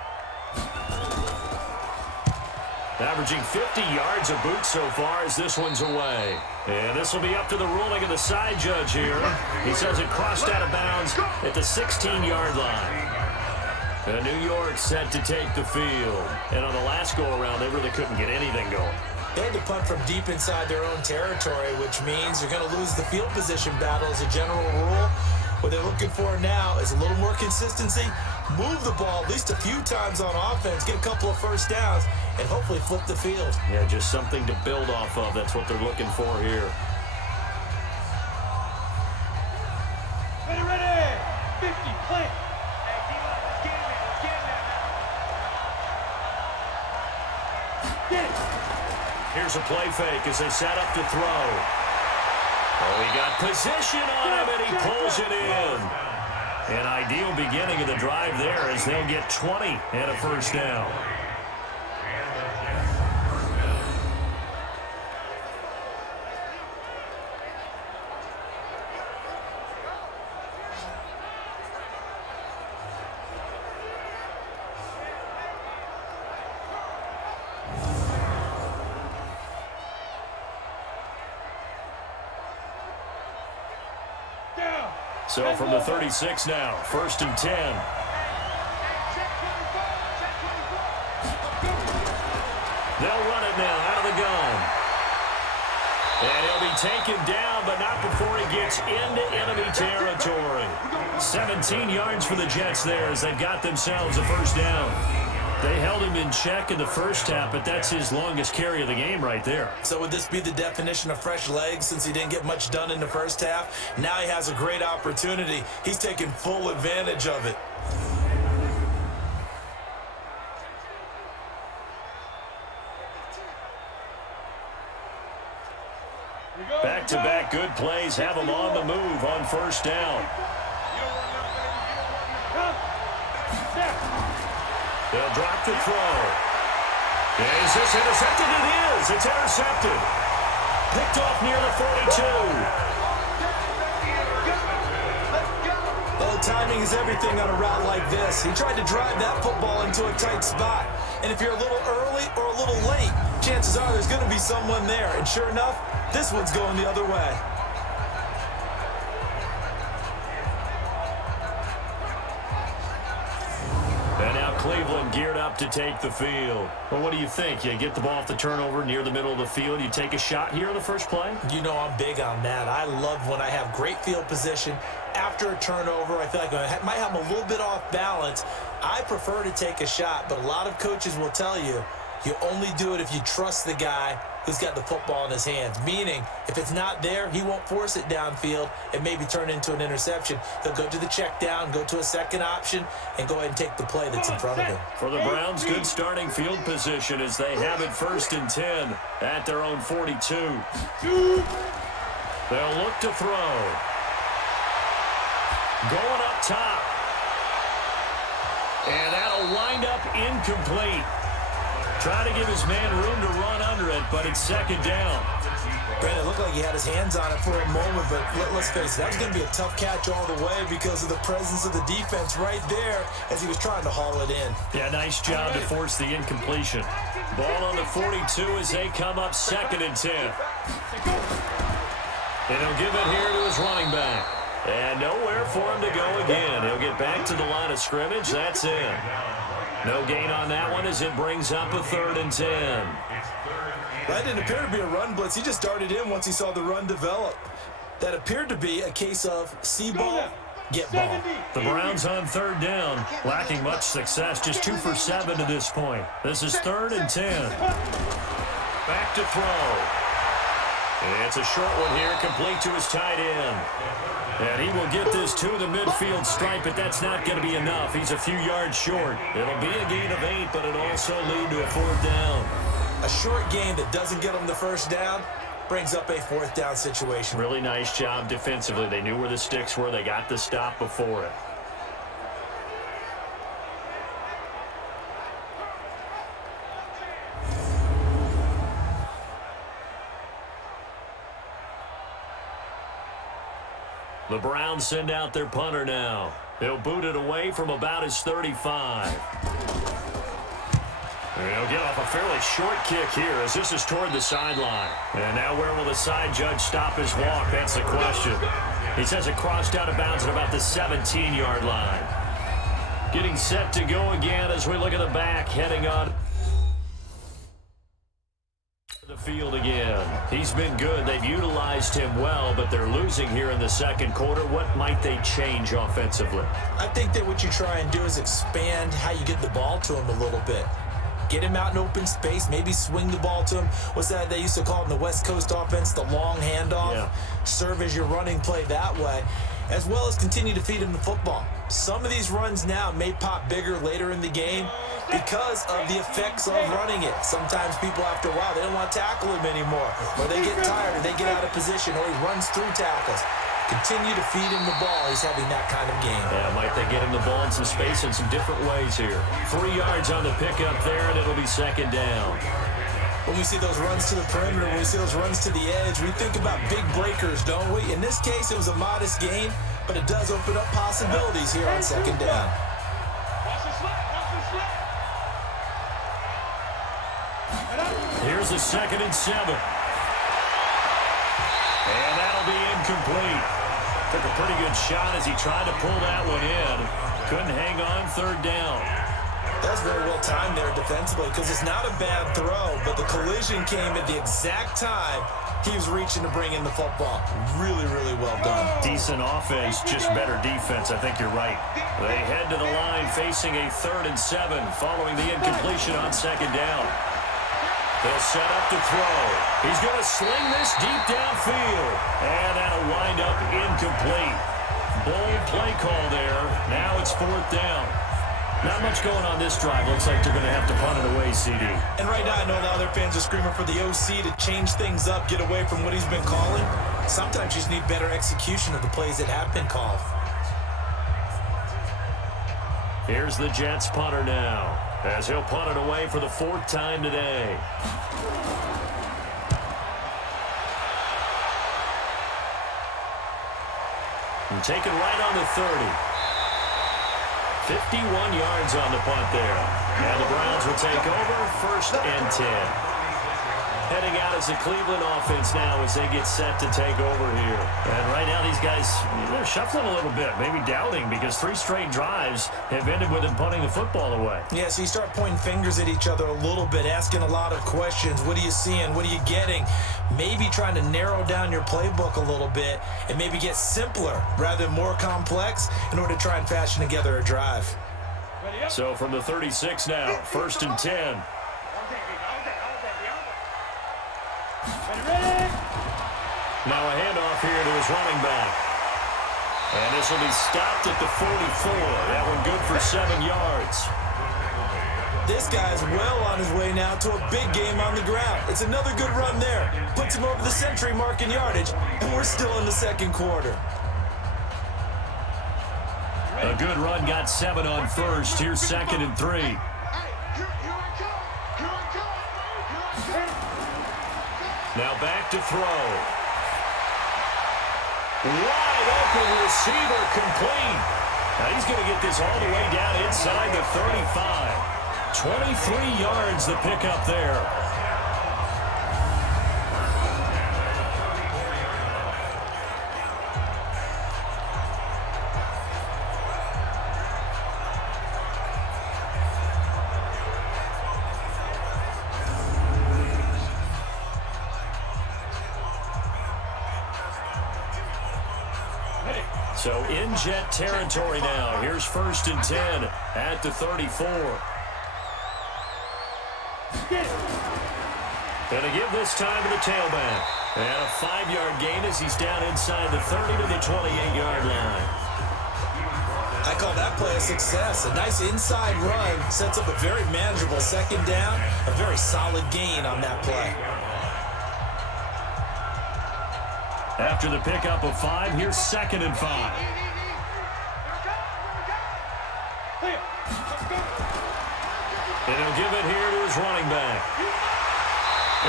Averaging 50 yards a boot so far as this one's away. And this will be up to the ruling of the side judge here. He says it crossed out of bounds at the 16-yard line. And New York set to take the field. And on the last go-around, they really couldn't get anything going. They had to punt from deep inside their own territory, which means you're going to lose the field position battle as a general rule. What they're looking for now is a little more consistency, move the ball at least a few times on offense, get a couple of first downs, and hopefully flip the field. Yeah, just something to build off of. That's what they're looking for here. Ready, 50, play. Here's a play fake as they set up to throw. Oh, he got position on him, and he pulls it in. An ideal beginning of the drive there as they'll get 20 and a first down. So from the 36 now, 1st and 10. They'll run it now out of the gun. And he'll be taken down, but not before he gets into enemy territory. 17 yards for the Jets there as they've got themselves a first down. They held him in check in the first half, but that's his longest carry of the game right there. So would this be the definition of fresh legs since he didn't get much done in the first half? Now he has a great opportunity. He's taking full advantage of it. Back-to-back good plays have him on the move on first down. They'll drop the throw. Is this intercepted? It is. It's intercepted. Picked off near the 42. Well, timing is everything on a route like this. He tried to drive that football into a tight spot. And if you're a little early or a little late, chances are there's going to be someone there. And sure enough, this one's going the other way. And now Cleveland geared up to take the field. Well, what do you think? You get the ball off the turnover near the middle of the field. You take a shot here on the first play? You know I'm big on that. I love when I have great field position. After a turnover, I feel like I might have a little bit off balance. I prefer to take a shot, but a lot of coaches will tell you, you only do it if you trust the guy who's got the football in his hands. Meaning, if it's not there, he won't force it downfield and maybe turn into an interception. He'll go to the check down, go to a second option, and go ahead and take the play that's in front of him. For the Browns, good starting field position as they have it 1st and 10 at their own 42. They'll look to throw. Going up top. And that'll wind up incomplete. Trying to give his man room to run under it, but it's second down. Brandon, it looked like he had his hands on it for a moment, but let's face it, that was going to be a tough catch all the way because of the presence of the defense right there as he was trying to haul it in. Yeah, nice job to force the incompletion. Ball on the 42 as they come up 2nd and 10. And he'll give it here to his running back. And nowhere for him to go again. He'll get back to the line of scrimmage. That's in. No gain on that one as it brings up a 3rd and 10. That didn't appear to be a run blitz. He just darted in once he saw the run develop. That appeared to be a case of see ball, get ball. The Browns on 3rd down, lacking much success, just 2 for 7 to this point. This is 3rd and 10. Back to throw. It's a short one here, complete to his tight end. And he will get this to the midfield stripe, but that's not going to be enough. He's a few yards short. It'll be a gain of 8, but it'll also lead to a 4th down. A short gain that doesn't get him the first down brings up a 4th down situation. Really nice job defensively. They knew where the sticks were. They got the stop before it. The Browns send out their punter now. They'll boot it away from about his 35. He'll get off a fairly short kick here as this is toward the sideline. And now where will the side judge stop his walk? That's the question. He says it crossed out of bounds at about the 17-yard line. Getting set to go again as we look at the back, heading on the field again. He's been good. They've utilized him well, but they're losing here in the second quarter. What might they change offensively? I think that what you try and do is expand how you get the ball to him a little bit. Get him out in open space, maybe swing the ball to him. What's that they used to call in the West Coast offense, the long handoff? Yeah. Serve as your running play that way, as well as continue to feed him the football. Some of these runs now may pop bigger later in the game because of the effects of running it. Sometimes people, after a while, they don't want to tackle him anymore, or they get tired, or they get out of position, or he runs through tackles. Continue to feed him the ball. He's having that kind of game. Yeah, might they get him the ball in some space in some different ways here. 3 yards on the pickup there, and it'll be 2nd down. When we see those runs to the perimeter, when we see those runs to the edge, we think about big breakers, don't we? In this case, it was a modest gain, but it does open up possibilities here on 2nd down. Here's a 2nd and 7. And that'll be incomplete. Took a pretty good shot as he tried to pull that one in. Couldn't hang on 3rd down. That's very well timed there defensively because it's not a bad throw, but the collision came at the exact time he was reaching to bring in the football. Really, really well done. Decent offense, just better defense. I think you're right. They head to the line facing a 3rd and 7 following the incompletion on 2nd down. They'll set up to throw. He's going to sling this deep downfield. And that'll wind up incomplete. Bold play call there. Now it's 4th down. Not much going on this drive. Looks like they're going to have to punt it away, CD. And right now I know the other fans are screaming for the OC to change things up, get away from what he's been calling. Sometimes you just need better execution of the plays that have been called. Here's the Jets punter now, as he'll punt it away for the 4th time today. And taken right on the 30. 51 yards on the punt there. And the Browns will take over 1st and 10. Heading out as the Cleveland offense now as they get set to take over here. And right now these guys, they're shuffling a little bit, maybe doubting, because 3 straight drives have ended with them punting the football away. Yeah, so you start pointing fingers at each other a little bit, asking a lot of questions. What are you seeing? What are you getting? Maybe trying to narrow down your playbook a little bit and maybe get simpler rather than more complex in order to try and fashion together a drive. So from the 36 now, 1st and 10. Now a handoff here to his running back. And this will be stopped at the 44. That one good for 7 yards. This guy's well on his way now to a big game on the ground. It's another good run there. Puts him over the century mark in yardage, and we're still in the second quarter. A good run, got 7 on 1st. Here's 2nd and 3. Now back to throw. Wide open receiver complete. Now he's going to get this all the way down inside the 35. 23 yards the pickup there. So in Jet territory now. Here's 1st and 10 at the 34. Going to give this time to the tailback. And a 5-yard gain as he's down inside the 30 to the 28-yard line. I call that play a success. A nice inside run sets up a very manageable 2nd down. A very solid gain on that play. After the pickup of 5, here's 2nd and 5. And he'll give it here to his running back.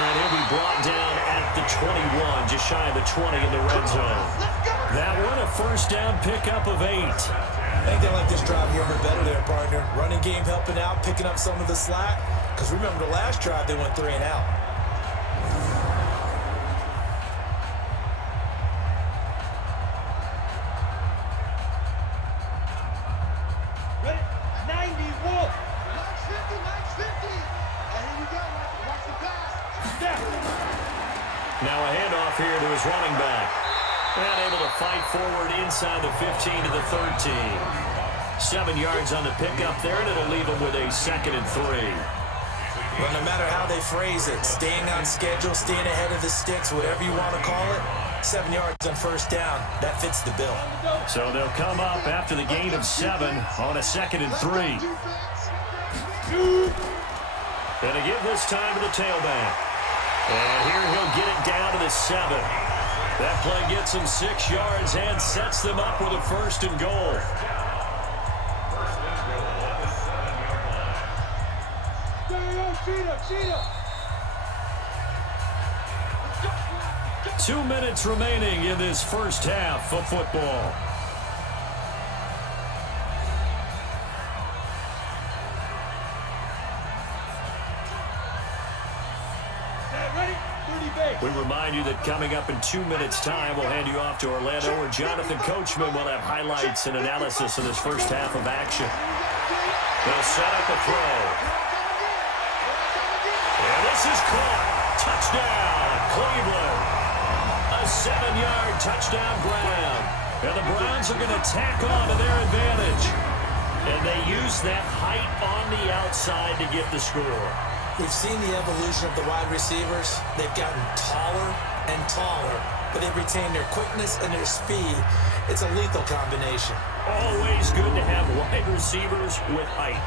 And he'll be brought down at the 21, just shy of the 20 in the red zone. That one, a 1st down pickup of 8. I think they like this drive a little bit better there, partner. Running game helping out, picking up some of the slack. Because remember the last drive, they went 3 and out. Ready? 90 Wolf. Max 50. And here we go. Watch the pass. Step. Now a handoff here to his running back. And able to fight forward inside the 15 to the 13. 7 yards on the pickup there, and it'll leave him with a 2nd and 3. Well, no matter how they phrase it, staying on schedule, staying ahead of the sticks, whatever you want to call it, 7 yards on 1st down, that fits the bill. So they'll come up after the gain of 7 on a 2nd and 3. Gonna give this time to the tailback. And here he'll get it down to the 7. That play gets him 6 yards and sets them up with a 1st and goal. Cheetah. 2 minutes remaining in this 1st half of football. Ready? 30 base. We remind you that coming up in 2 minutes' time, we'll hand you off to Orlando, where Jonathan Coachman will have highlights and analysis of this 1st half of action. They'll set up a throw. And this is caught. Touchdown, Cleveland. A 7-yard touchdown grab. And the Browns are going to tack on to their advantage. And they use that height on the outside to get the score. We've seen the evolution of the wide receivers. They've gotten taller and taller, but they've retained their quickness and their speed. It's a lethal combination. Always good to have wide receivers with height.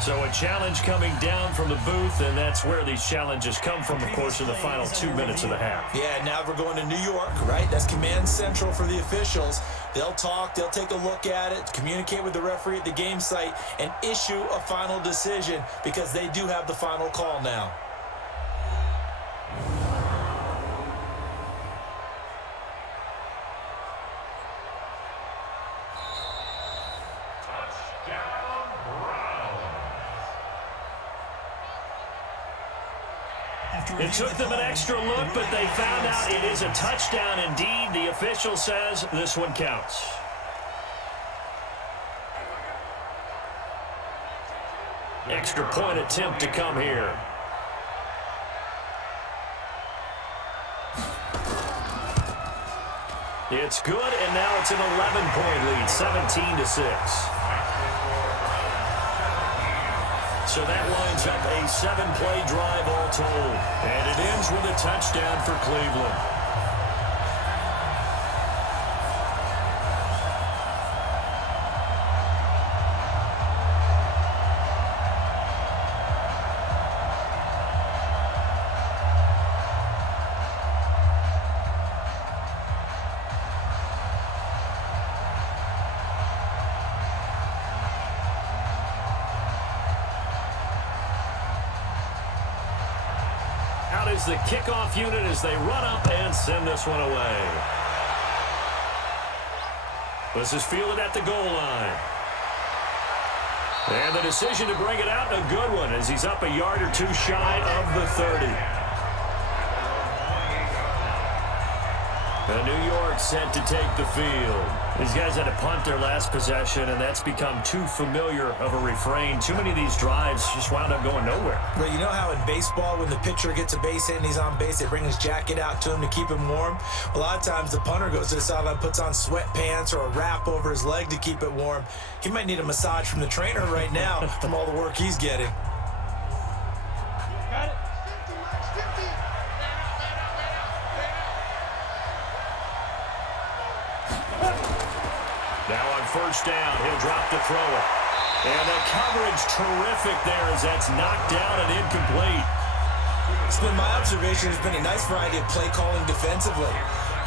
So a challenge coming down from the booth, and that's where these challenges come from, of course, in the final 2 minutes of the half. Yeah, now we're going to New York, right? That's command central for the officials. They'll talk, they'll take a look at it, communicate with the referee at the game site, and issue a final decision because they do have the final call now. It took them an extra look, but they found out it is a touchdown indeed. The official says this one counts. Extra point attempt to come here. It's good, and now it's an 11-point lead, 17-6. So that lines up a 7-play drive all told. And it ends with a touchdown for Cleveland. Is the kickoff unit as they run up and send this one away. This is fielded at the goal line. And the decision to bring it out, a good one, as he's up a yard or two shy of the 30. New York set to take the field. These guys had to punt their last possession, and that's become too familiar of a refrain. Too many of these drives just wound up going nowhere. Well, you know how in baseball, when the pitcher gets a base hit and he's on base, they bring his jacket out to him to keep him warm? A lot of times the punter goes to the sideline, puts on sweatpants or a wrap over his leg to keep it warm. He might need a massage from the trainer right now from all the work he's getting. Got it. 50, Max 50. Now on first down, he'll drop to throw it. And the coverage terrific there as that's knocked down and incomplete. It's been my observation, there's been a nice variety of play calling defensively.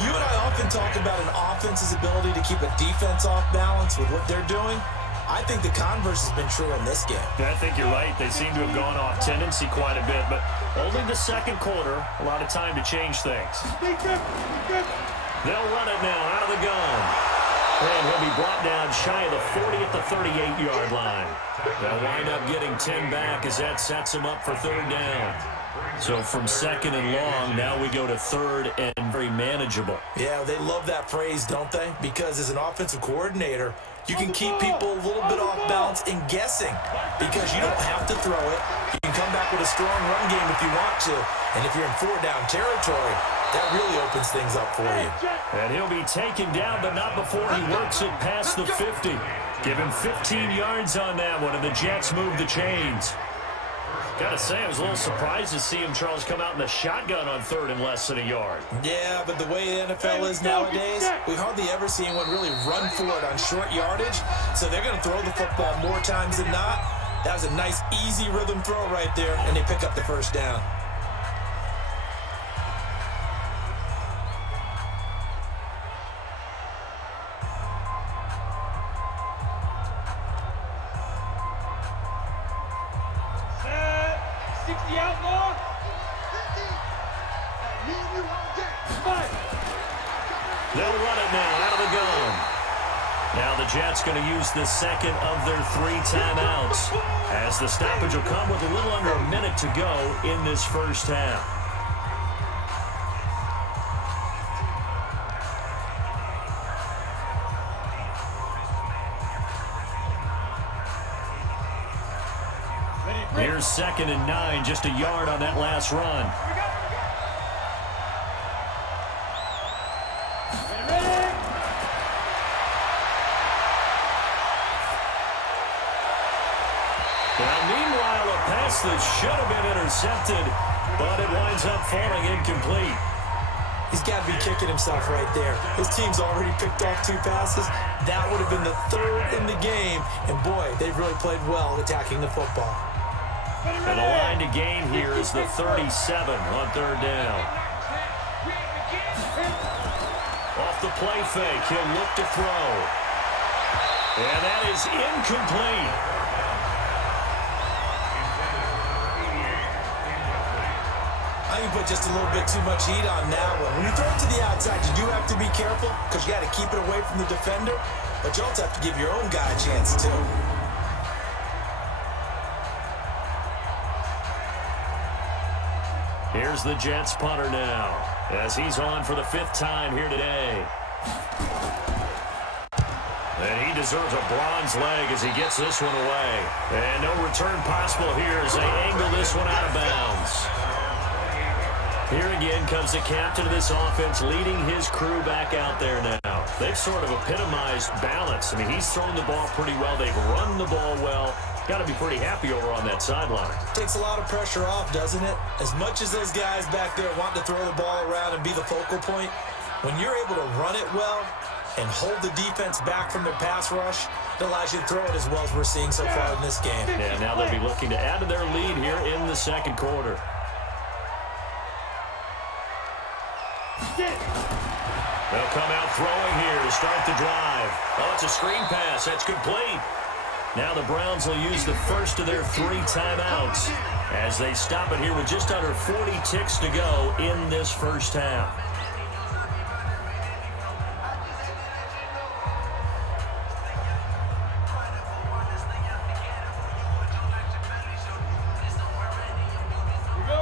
You and I often talk about an offense's ability to keep a defense off balance with what they're doing. I think the converse has been true in this game. I think you're right. They seem to have gone off tendency quite a bit, but only the second quarter, a lot of time to change things. They'll run it now out of the gun. And he'll be brought down shy of the 40 at the 38-yard line. They'll wind up getting 10 back as that sets him up for third down. So from second and long, now we go to third and very manageable. Yeah, they love that phrase, don't they? Because as an offensive coordinator, you can keep people a little bit off balance and guessing because you don't have to throw it. You can come back with a strong run game if you want to. And if you're in four-down territory, that really opens things up for you. And he'll be taken down, but not before he works it past the 50. Give him 15 yards on that one, and the Jets move the chains. Gotta say, I was a little surprised to see him, Charles, come out in the shotgun on third and less than a yard. Yeah, but the way the NFL is nowadays, we hardly ever see anyone really run for it on short yardage. So they're going to throw the football more times than not. That was a nice, easy rhythm throw right there, and they pick up the first down. Jets going to use the second of their 3 timeouts as the stoppage will come with a little under a minute to go in this first half. Here's second and 9, just a yard on that last run. That should have been intercepted, but it winds up falling incomplete. He's got to be kicking himself right there. His team's already picked off 2 passes. That would have been the 3rd in the game. And boy, they've really played well attacking the football. And the line to gain here is the 37 on third down. Off the play fake, he'll look to throw. And that is incomplete. I think you put just a little bit too much heat on that one. When you throw it to the outside, you do have to be careful because you got to keep it away from the defender, but you also have to give your own guy a chance too. Here's the Jets punter now as he's on for the 5th time here today. And he deserves a bronze leg as he gets this one away. And no return possible here as they angle this one out of bounds. Here again comes the captain of this offense leading his crew back out there now. They've sort of epitomized balance. I mean, he's thrown the ball pretty well. They've run the ball well. Got to be pretty happy over on that sideline. Takes a lot of pressure off, doesn't it? As much as those guys back there want to throw the ball around and be the focal point, when you're able to run it well and hold the defense back from their pass rush, it allows you to throw it as well as we're seeing so far in this game. Yeah, now they'll be looking to add to their lead here in the second quarter. They'll come out throwing here to start the drive. Oh, it's a screen pass. That's complete. Now the Browns will use the first of their 3 timeouts as they stop it here with just under 40 ticks to go in this first half.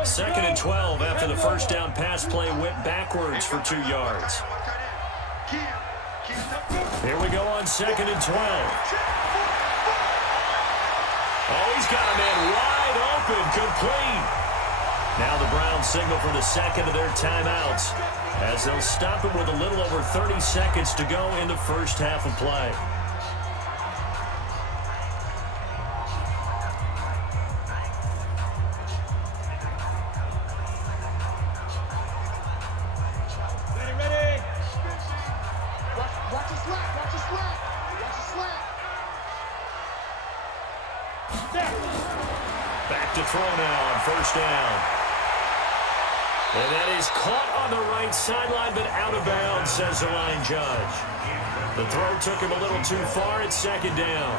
Second and 12 after the first down pass play went backwards for 2 yards. Here we go on 2nd and 12. Oh, he's got a man wide open, complete. Now the Browns signal for the second of their timeouts as they'll stop him with a little over 30 seconds to go in the first half of play. Ready. Watch the slap. Watch the slap. Watch the slap. Back to throw now on first down. And that is caught on the right sideline, but out of bounds, says the line judge. The throw took him a little too far. It's 2nd down.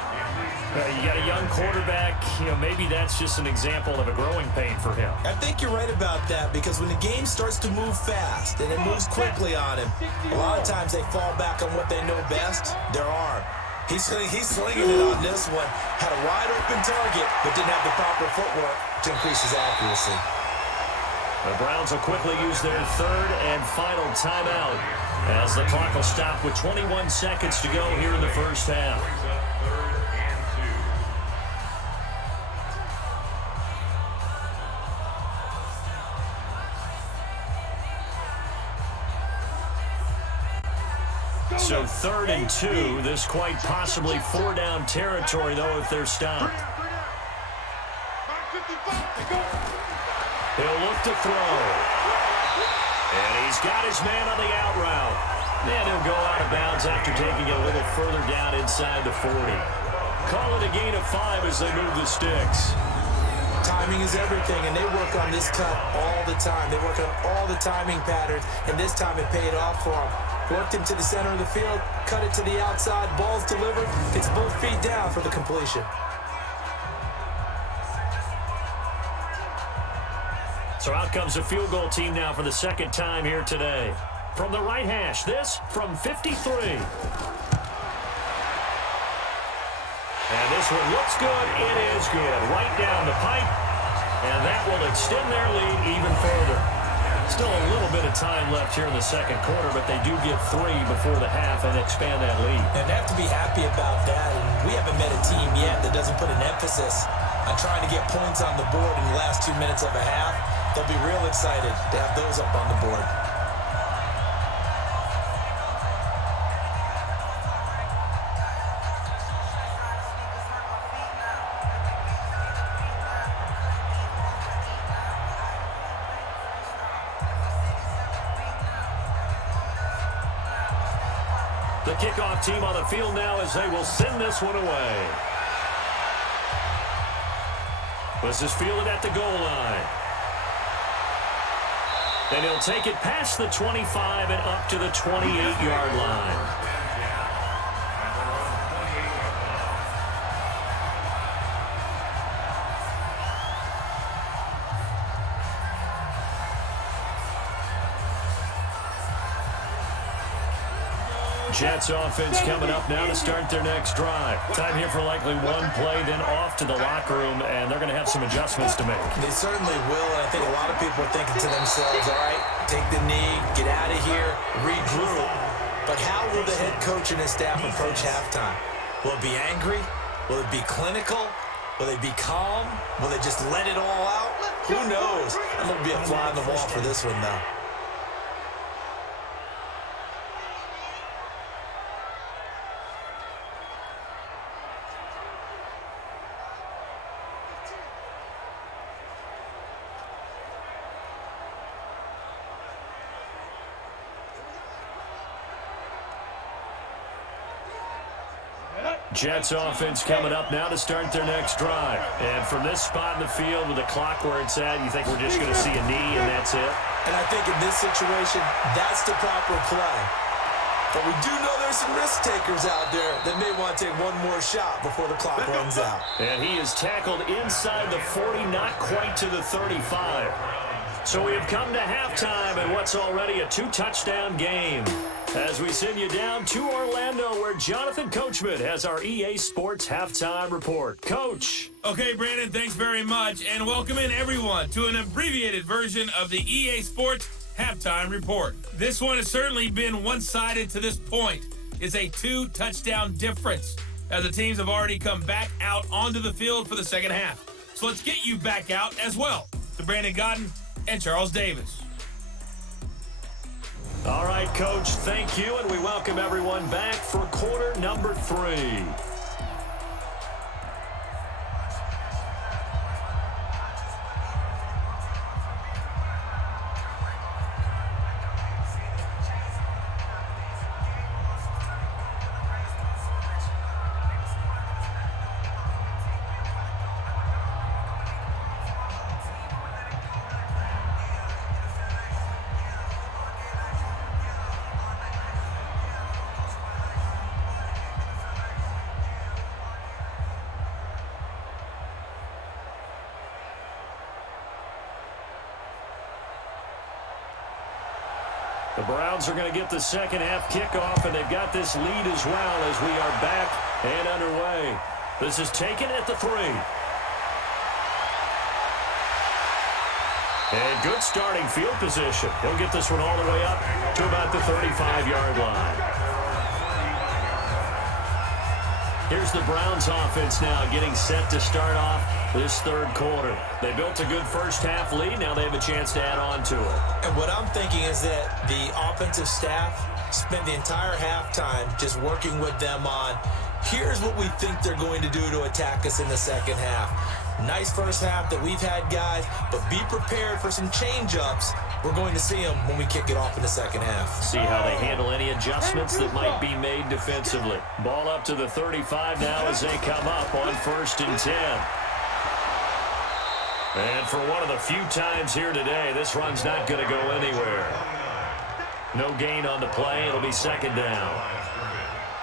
You got a young quarterback. Maybe that's just an example of a growing pain for him. I think you're right about that because when the game starts to move fast and it moves quickly on him, a lot of times they fall back on what they know best, their arm. He's slinging it on this one. Had a wide open target, but didn't have the proper footwork to increase his accuracy. The Browns will quickly use their 3rd and final timeout as the clock will stop with 21 seconds to go here in the first half. So 3rd and 2, this quite possibly 4-down territory, though, if they're stopped. He'll look to throw. And he's got his man on the out route. And he'll go out of bounds after taking it a little further down inside the 40. Call it a gain of 5 as they move the sticks. Timing is everything, and they work on this cut all the time. They work on all the timing patterns, and this time it paid off for them. Worked him to the center of the field, cut it to the outside, ball's delivered. It's both feet down for the completion. So out comes a field goal team now for the 2nd time here today. From the right hash, this from 53. And this one looks good. It is good. Right down the pipe. And that will extend their lead even further. Still a little bit of time left here in the 2nd quarter, but they do get 3 before the half and expand that lead. And they have to be happy about that. And we haven't met a team yet that doesn't put an emphasis on trying to get points on the board in the last 2 minutes of a half. They'll be real excited to have those up on the board. The kickoff team on the field now as they will send this one away. This is fielded at the goal line. And he'll take it past the 25 and up to the 28-yard line. Jets offense coming up now to start their next drive. Time here for likely one play, then off to the locker room, and they're going to have some adjustments to make. They certainly will, and I think a lot of people are thinking to themselves, all right, take the knee, get out of here, regroup. But how will the head coach and his staff approach halftime? Will it be angry? Will it be clinical? Will they be calm? Will they just let it all out? Who knows? I'm going to be a fly on the wall for this one, though. Jets offense coming up now to start their next drive. And from this spot in the field with the clock where it's at, you think we're just going to see a knee and that's it? And I think in this situation, that's the proper play. But we do know there's some risk takers out there that may want to take one more shot before the clock runs out. And he is tackled inside the 40, not quite to the 35. So we have come to halftime and what's already a 2-touchdown game. As we send you down to Orlando, where Jonathan Coachman has our EA Sports Halftime Report. Coach. Okay, Brandon, thanks very much. And welcome in, everyone, to an abbreviated version of the EA Sports halftime report. This one has certainly been one-sided to this point. It's a 2-touchdown difference as the teams have already come back out onto the field for the second half. So let's get you back out as well to Brandon Godden and Charles Davis. All right, Coach, thank you, and we welcome everyone back for quarter number 3. The Browns are going to get the second half kickoff, and they've got this lead as well as we are back and underway. This is taken at the 3. And good starting field position. He'll get this one all the way up to about the 35-yard line. Here's the Browns offense now getting set to start off this third quarter. They built a good first half lead. Now they have a chance to add on to it. And what I'm thinking is that the offensive staff spent the entire halftime just working with them on, here's what we think they're going to do to attack us in the second half. Nice first half that we've had, guys, but be prepared for some change-ups. We're going to see them when we kick it off in the second half. See how they handle any adjustments that might be made defensively. Ball up to the 35 now as they come up on 1st and 10. And for one of the few times here today, this run's not going to go anywhere. No gain on the play. It'll be second down.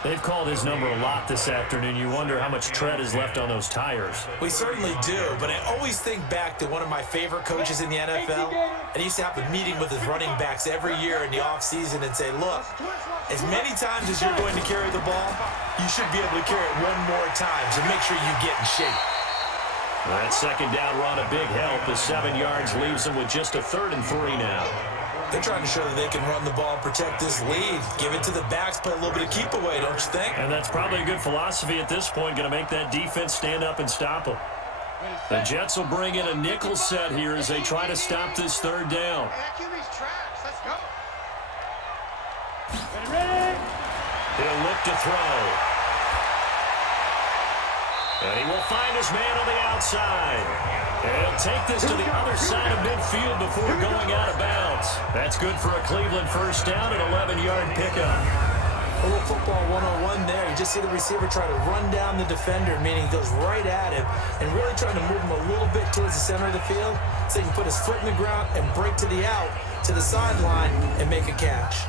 They've called his number a lot this afternoon. You wonder how much tread is left on those tires. We certainly do, but I always think back to one of my favorite coaches in the NFL. And he used to have a meeting with his running backs every year in the offseason and say, look, as many times as you're going to carry the ball, you should be able to carry it one more time to make sure you get in shape. That second down run, a big help. The 7 yards leaves them with just a 3rd and 3 now. They're trying to show that they can run the ball and protect this lead. Give it to the backs, play a little bit of keep away, don't you think? And that's probably a good philosophy at this point. Going to make that defense stand up and stop them. The Jets will bring in a nickel set here as they try to stop this 3rd down. Let's go. He'll look to throw. And he will find his man on the outside. And he'll take this to the other side of midfield before going out of bounds. That's good for a Cleveland first down and 11-yard pickup. A little football 101 there. You just see the receiver try to run down the defender, meaning he goes right at him and really trying to move him a little bit towards the center of the field so he can put his foot in the ground and break to the out, to the sideline, and make a catch.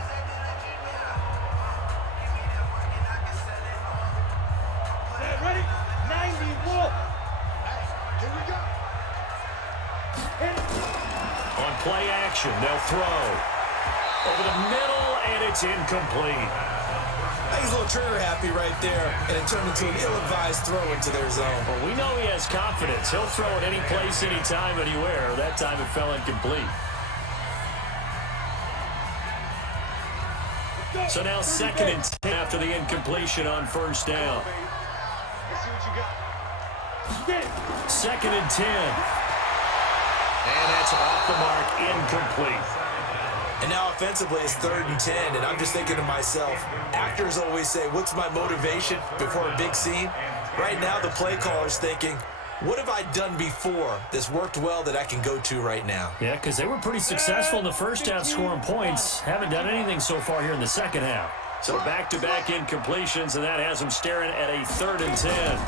Ready? 90, wolf. Here we go. On play action, they'll throw. Over the middle, and it's incomplete. He's a little trigger happy right there, and it turned into an ill-advised throw into their zone. Well, we know he has confidence. He'll throw it any place, anytime, anywhere. That time it fell incomplete. So now 2nd and 10 after the incompletion on first down. Let's see what you got. 2nd and 10. And that's off the mark, incomplete. And now offensively it's 3rd and 10, and I'm just thinking to myself, actors always say, what's my motivation before a big scene? Right now the play caller's thinking, what have I done before that's worked well that I can go to right now? Yeah, because they were pretty successful in the first half scoring points. Haven't done anything so far here in the second half. So back-to-back incompletions, and that has them staring at a 3rd and 10.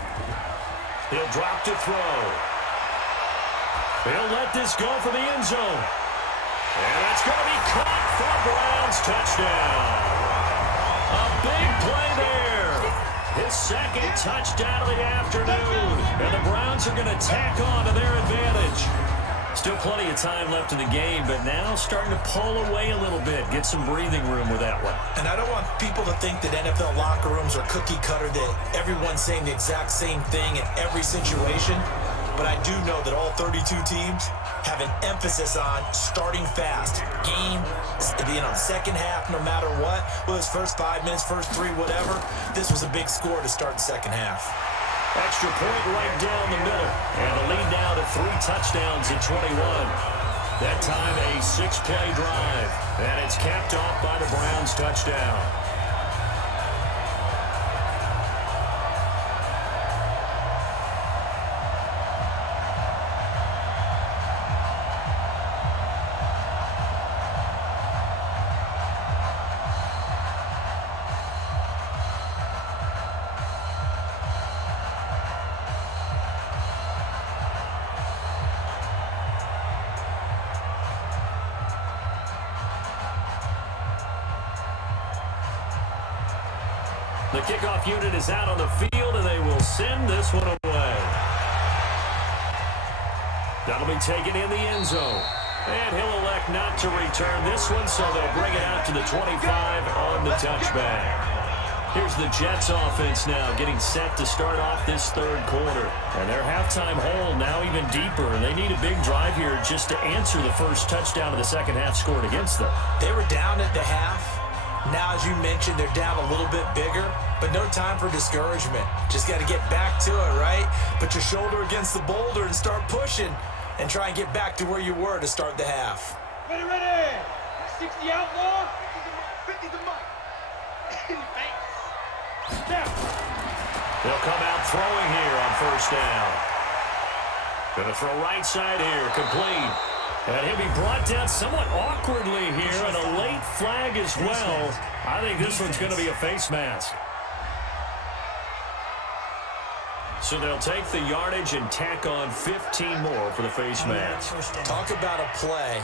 He'll drop to throw. He'll let this go for the end zone. And that's going to be caught for a Browns touchdown. A big play there. His 2nd touchdown of the afternoon. And the Browns are going to tack on to their advantage. Still plenty of time left in the game, but now starting to pull away a little bit. Get some breathing room with that one. And I don't want people to think that NFL locker rooms are cookie cutter, that everyone's saying the exact same thing in every situation. But I do know that all 32 teams have an emphasis on starting fast, game second half, no matter what, whether it's first 5 minutes, first 3, whatever, this was a big score to start the second half. Extra point right down the middle. And the lead now to 3 touchdowns at 21. That time a 6-play drive. And it's capped off by the Browns touchdown. The kickoff unit is out on the field, and they will send this one away. That'll be taken in the end zone. And he'll elect not to return this one, so they'll bring it out to the 25 on the touchback. Here's the Jets offense now getting set to start off this third quarter. And their halftime hole now even deeper, and they need a big drive here just to answer the first touchdown of the second half scored against them. They were down at the half. Now, as you mentioned, they're down a little bit bigger, but no time for discouragement. Just got to get back to it, right? Put your shoulder against the boulder and start pushing and try and get back to where you were to start the half. Ready, ready. 60 outlaw. 50 to Mike. Thanks. Down. They'll come out throwing here on first down. Going to throw right side here, complete. And he'll be brought down somewhat awkwardly here, and a late flag as well. I think this one's going to be a face mask. So they'll take the yardage and tack on 15 more for the face mask. Talk about a play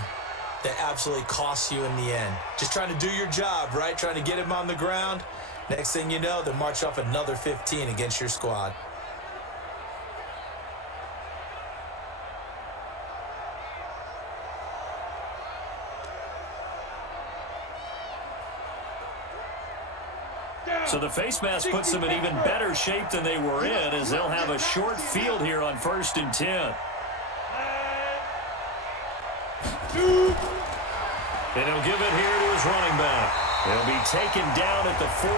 that absolutely costs you in the end. Just trying to do your job, right? Trying to get him on the ground. Next thing you know, they'll march off another 15 against your squad. So the face mask puts them in even better shape than they were in, as they'll have a short field here on 1st and 10. And he'll give it here to his running back. He'll be taken down at the 48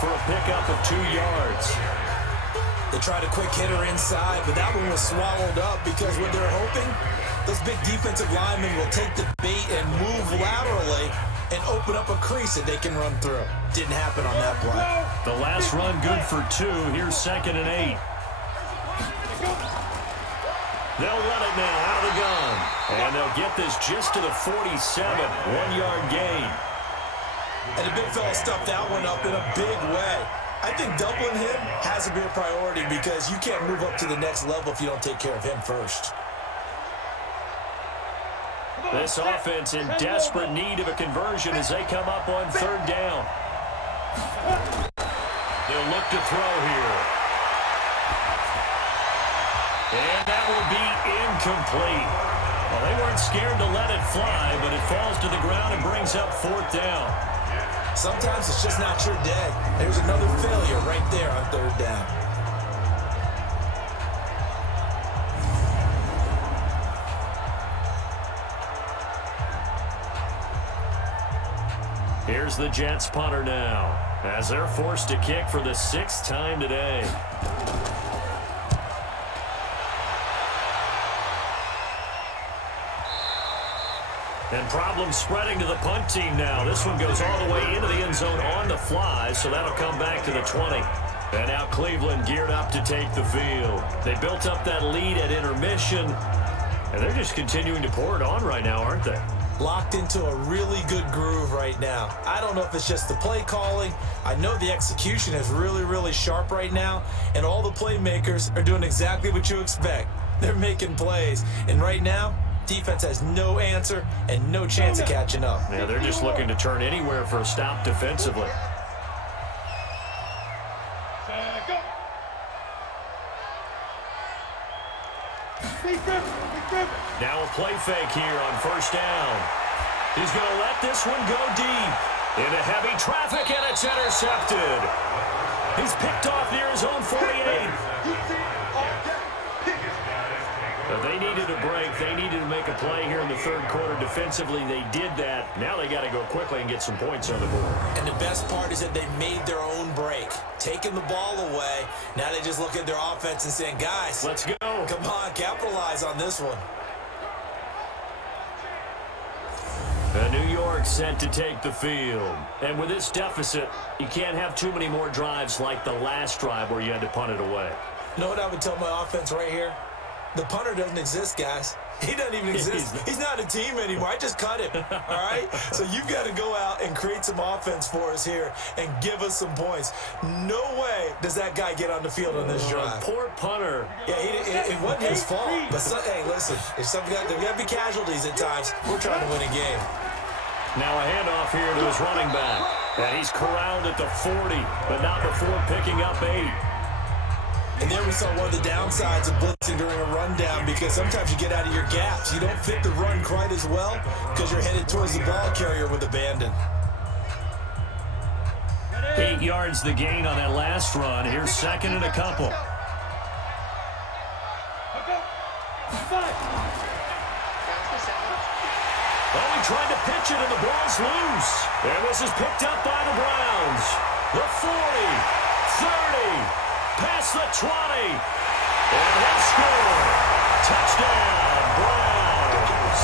for a pickup of 2 yards. They tried a quick hitter inside, but that one was swallowed up because what they're hoping, those big defensive linemen will take the bait and move laterally and open up a crease that they can run through. Didn't happen on that play. The last run good for 2. Here's 2nd and 8. They'll run it now out of the gun. And they'll get this just to the 47. 1-yard gain. And the big fella stuffed that one up in a big way. I think doubling him has to be a priority because you can't move up to the next level if you don't take care of him first. This offense in desperate need of a conversion as they come up on 3rd down. They'll look to throw here. And that will be incomplete. Well, they weren't scared to let it fly, but it falls to the ground and brings up 4th down. Sometimes it's just not your day. There's another failure right there on 3rd down. Here's the Jets punter now, as they're forced to kick for the 6th time today. And problems spreading to the punt team now. This one goes all the way into the end zone on the fly, so that'll come back to the 20. And now Cleveland geared up to take the field. They built up that lead at intermission, and they're just continuing to pour it on right now, aren't they? Locked into a really good groove right now. I don't know if it's just the play calling. I know the execution is really, really sharp right now, and all the playmakers are doing exactly what you expect. They're making plays, and right now, defense has no answer and no chance of catching up. Yeah, they're just looking to turn anywhere for a stop defensively. Go. Now a play fake here on 1st down. He's going to let this one go deep. Into heavy traffic, and it's intercepted. He's picked off near his own 48. But they They needed a break. They needed to make a play here in the third quarter. Defensively, they did that. Now they got to go quickly and get some points on the board. And the best part is that they made their own break, taking the ball away. Now they just look at their offense and saying, guys, let's go. Come on, capitalize on this one. New York set to take the field. And with this deficit, you can't have too many more drives like the last drive where you had to punt it away. You know what I would tell my offense right here? The punter doesn't exist, guys. He doesn't even exist. He's not a team anymore. I just cut him, all right? So you've got to go out and create some offense for us here and give us some points. No way does that guy get on the field on this drive. Poor punter. Yeah, it wasn't his fault. But, hey, listen, if there's got to be casualties at times. We're trying to win a game. Now a handoff here to his running back. And he's corralled at the 40, but not before picking up 8. And there we saw one of the downsides of blitzing during a rundown, because sometimes you get out of your gaps. You don't fit the run quite as well because you're headed towards the ball carrier with abandon. 8 yards the gain on that last run. Here's second and a couple. Oh, he tried to pitch it and the ball's loose. And this is picked up by the Browns. The 40, 30. Past the 20. And he'll score. Touchdown, Browns.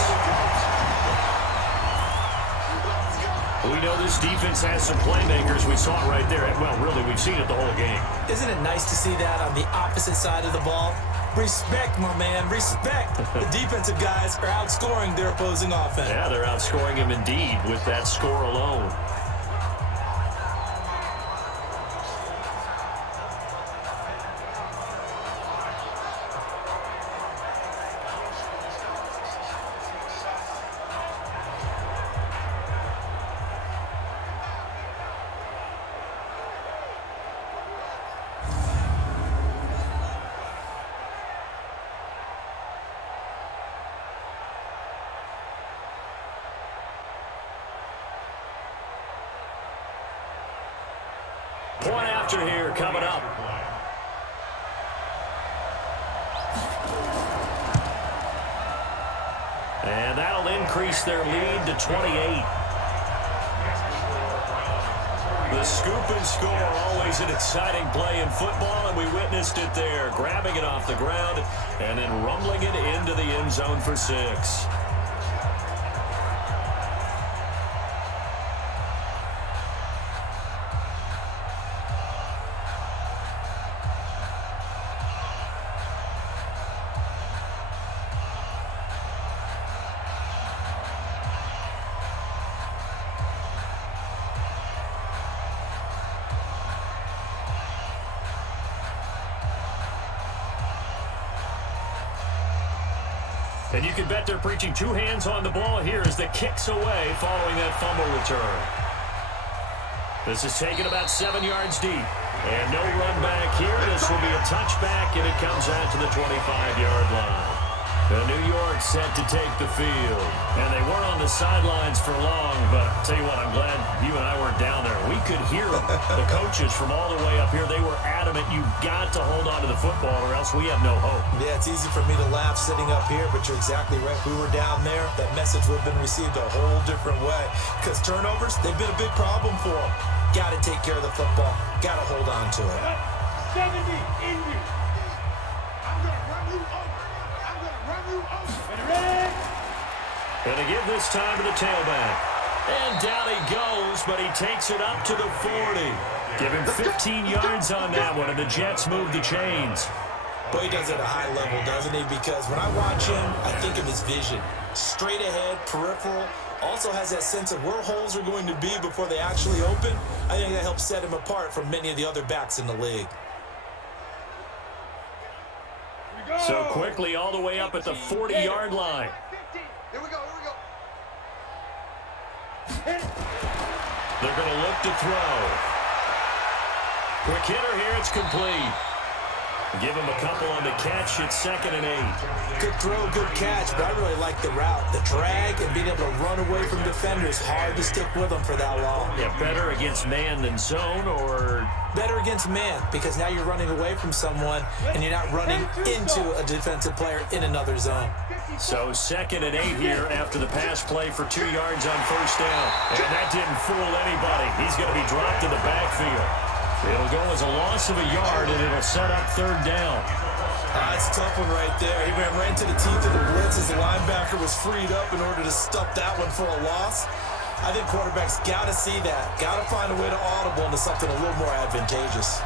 We know this defense has some playmakers. We saw it right there. Well, really, we've seen it the whole game. Isn't it nice to see that on the opposite side of the ball? Respect, my man, respect. The defensive guys are outscoring their opposing offense. Yeah, they're outscoring him indeed with that score alone. Point after here coming up. And that'll increase their lead to 28. The scoop and score, always an exciting play in football, and we witnessed it there, grabbing it off the ground and then rumbling it into the end zone for 6. And you can bet they're preaching 2 hands on the ball here as the kick's away following that fumble return. This is taken about 7 yards deep. And no run back here. This will be a touchback, and it comes out to the 25-yard line. New York set to take the field. And they weren't on the sidelines for long, but I'll tell you what, I'm glad you and I weren't down there. We could hear the coaches from all the way up here. They were adamant, you've got to hold on to the football or else we have no hope. Yeah, it's easy for me to laugh sitting up here, but you're exactly right. If we were down there, that message would have been received a whole different way. Because turnovers, they've been a big problem for them. Got to take care of the football. Got to hold on to it. 70 in you. I'm going to run you over. I'm going to run you over. Ready? And to give this time to the tailback. And down he goes, but he takes it up to the 40. Give him 15 yards on that one, and the Jets move the chains. But he does it at a high level, doesn't he? Because when I watch him, I think of his vision. Straight ahead, peripheral. Also has that sense of where holes are going to be before they actually open. I think that helps set him apart from many of the other backs in the league. So quickly all the way up at the 40-yard line. Here we go, here we go. They're going to look to throw. Quick hitter here, it's complete. Give him a couple on the catch. It's 2nd and 8. Good throw, good catch, but I really like the route. The drag and being able to run away from defenders, hard to stick with them for that long. Yeah, better against man than zone, or better against man, because now you're running away from someone and you're not running into a defensive player in another zone. So 2nd and 8 here after the pass play for 2 yards on first down. And that didn't fool anybody. He's going to be dropped in the backfield. It'll go as a loss of a yard, and it'll set up 3rd down. That's a tough one right there. He ran right into the teeth of the blitz as the linebacker was freed up in order to stop that one for a loss. I think quarterbacks got to see that. Got to find a way to audible into something a little more advantageous.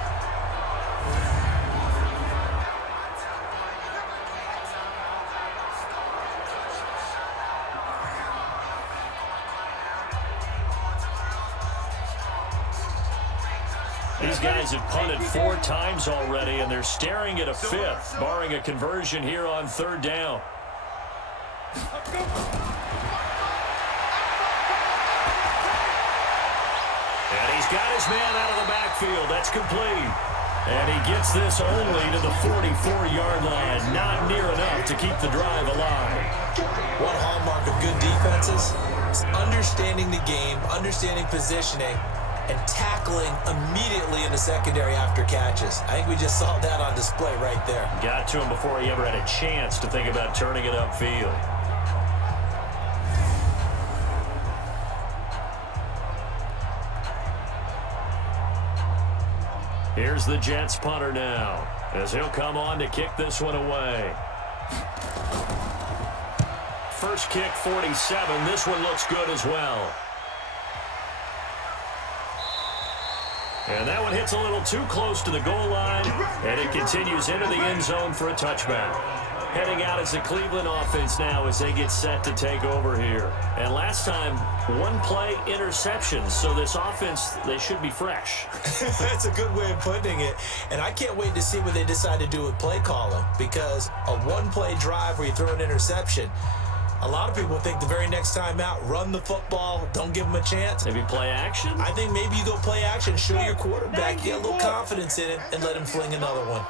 These guys have punted 4 times already, and they're staring at a 5th, barring a conversion here on 3rd down. And he's got his man out of the backfield. That's complete. And he gets this only to the 44-yard line. Not near enough to keep the drive alive. One hallmark of good defenses is understanding the game, understanding positioning, and tackling immediately in the secondary after catches. I think we just saw that on display right there. Got to him before he ever had a chance to think about turning it upfield. Here's the Jets punter now, as he'll come on to kick this one away. First kick, 47. This one looks good as well. And that one hits a little too close to the goal line, and it continues into the end zone for a touchback. Heading out is the Cleveland offense now as they get set to take over here. And last time, 1-play interception, so this offense, they should be fresh. That's a good way of putting it. And I can't wait to see what they decide to do with play calling, because a 1-play drive where you throw an interception, a lot of people think the very next time out, run the football, don't give them a chance. Maybe play action? I think maybe you go play action, show your quarterback, get a little confidence in him, and let him fling another one.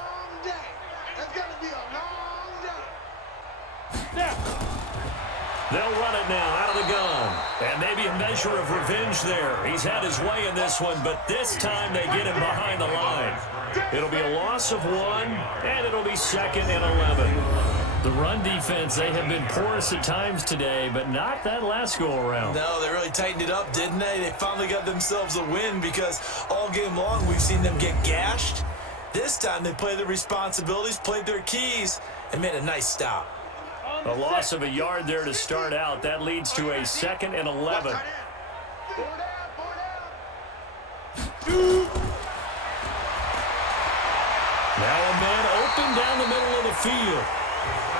That's got to be a long day. They'll run it now out of the gun. And maybe a measure of revenge there. He's had his way in this one, but this time they get him behind the line. It'll be a loss of 1, and it'll be 2nd and 11. The run defense, they have been porous at times today, but not that last go-around. No, they really tightened it up, didn't they? They finally got themselves a win, because all game long we've seen them get gashed. This time they played their responsibilities, played their keys, and made a nice stop. A loss of a yard there to start out. That leads to a 2nd and 11. Now a man open down the middle of the field.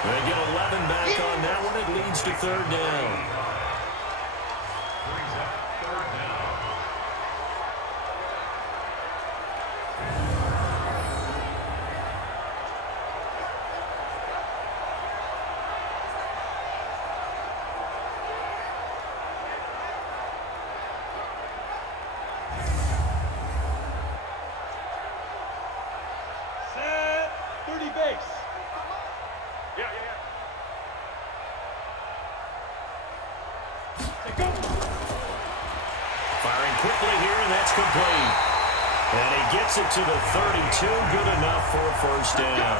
They get 11 back on that one. It leads to 3rd down. Set 30 base. Firing quickly here, and that's complete. And he gets it to the 32. Good enough for a first down.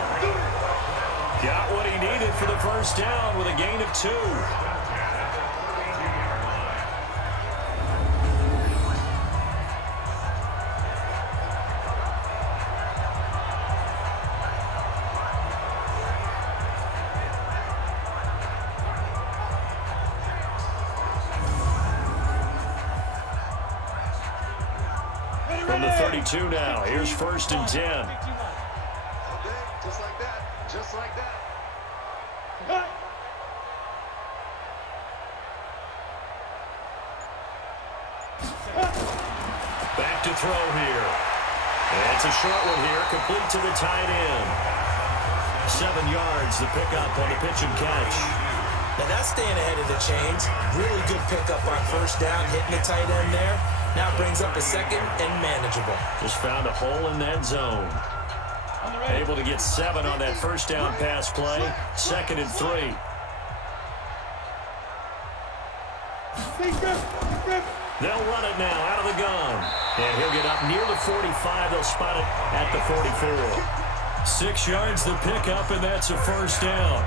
Got what he needed for the first down with a gain of 2. From the 32 now, here's 1st and 10. Just like that. Just like that. Back to throw here. And it's a short one here, complete to the tight end. 7 yards, the pickup on the pitch and catch. Now that's staying ahead of the chains. Really good pickup on first down, hitting the tight end there. Now brings up a 2nd and manageable. Just found a hole in that zone. On the Able to get 7 on that first down pass play. 2nd and 3. They'll run it now out of the gun. And he'll get up near the 45. They'll spot it at the 44. 6 yards the pickup, and that's a first down.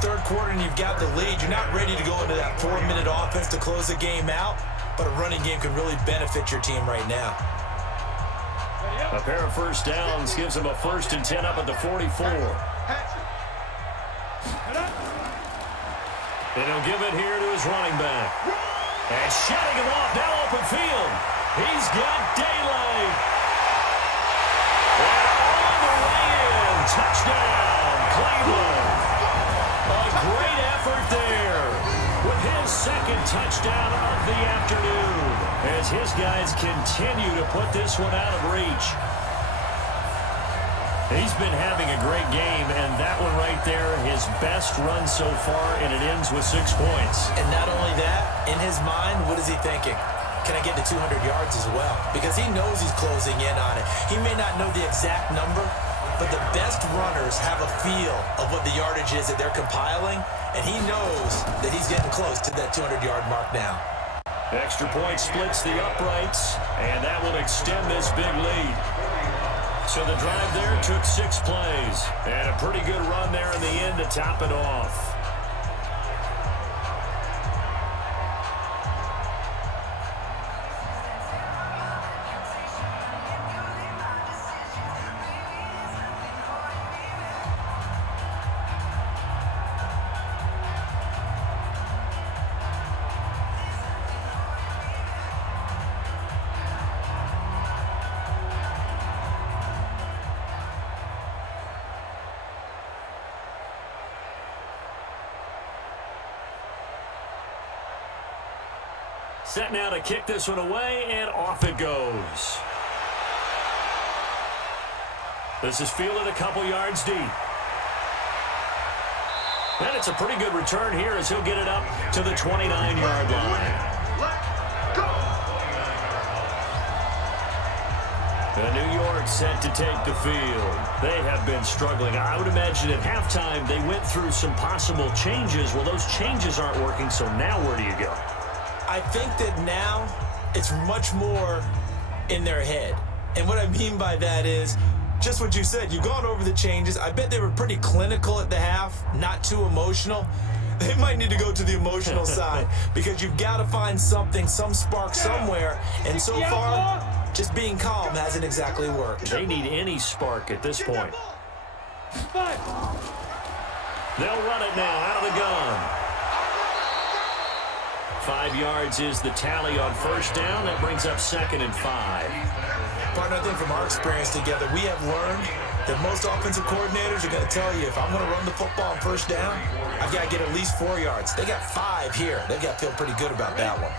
Third quarter and you've got the lead. You're not ready to go into that 4-minute offense to close the game out, but a running game can really benefit your team right now. A pair of first downs gives him a 1st and 10 up at the 44. And he'll give it here to his running back. And shutting him off, now open field. He's got daylight. And all the way in. Touchdown, Cleveland. A great effort there with his 2nd touchdown of the afternoon as his guys continue to put this one out of reach. He's been having a great game, and that one right there, his best run so far, and it ends with 6 points. And not only that, in his mind, what is he thinking? Can I get to 200 yards as well? Because he knows he's closing in on it. He may not know the exact number, but the best runners have a feel of what the yardage is that they're compiling, and he knows that he's getting close to that 200-yard mark now. Extra point splits the uprights, and that will extend this big lead. So the drive there took 6 plays, and a pretty good run there in the end to top it off. Set now to kick this one away, and off it goes. This is fielded a couple yards deep. And it's a pretty good return here as he'll get it up to the 29-yard line. And New York set to take the field. They have been struggling. I would imagine at halftime they went through some possible changes. Well, those changes aren't working, so now where do you go? I think that now it's much more in their head. And what I mean by that is just what you said. You've gone over the changes. I bet they were pretty clinical at the half, not too emotional. They might need to go to the emotional side because you've got to find something, some spark somewhere. And so far, just being calm hasn't exactly worked. They need any spark at this point. They'll run it now out of the gun. 5 yards is the tally on first down. That brings up 2nd and 5. Partner, I think from our experience together, we have learned that most offensive coordinators are going to tell you, if I'm going to run the football on first down, I've got to get at least 4 yards. They got 5 here. They've got to feel pretty good about that one.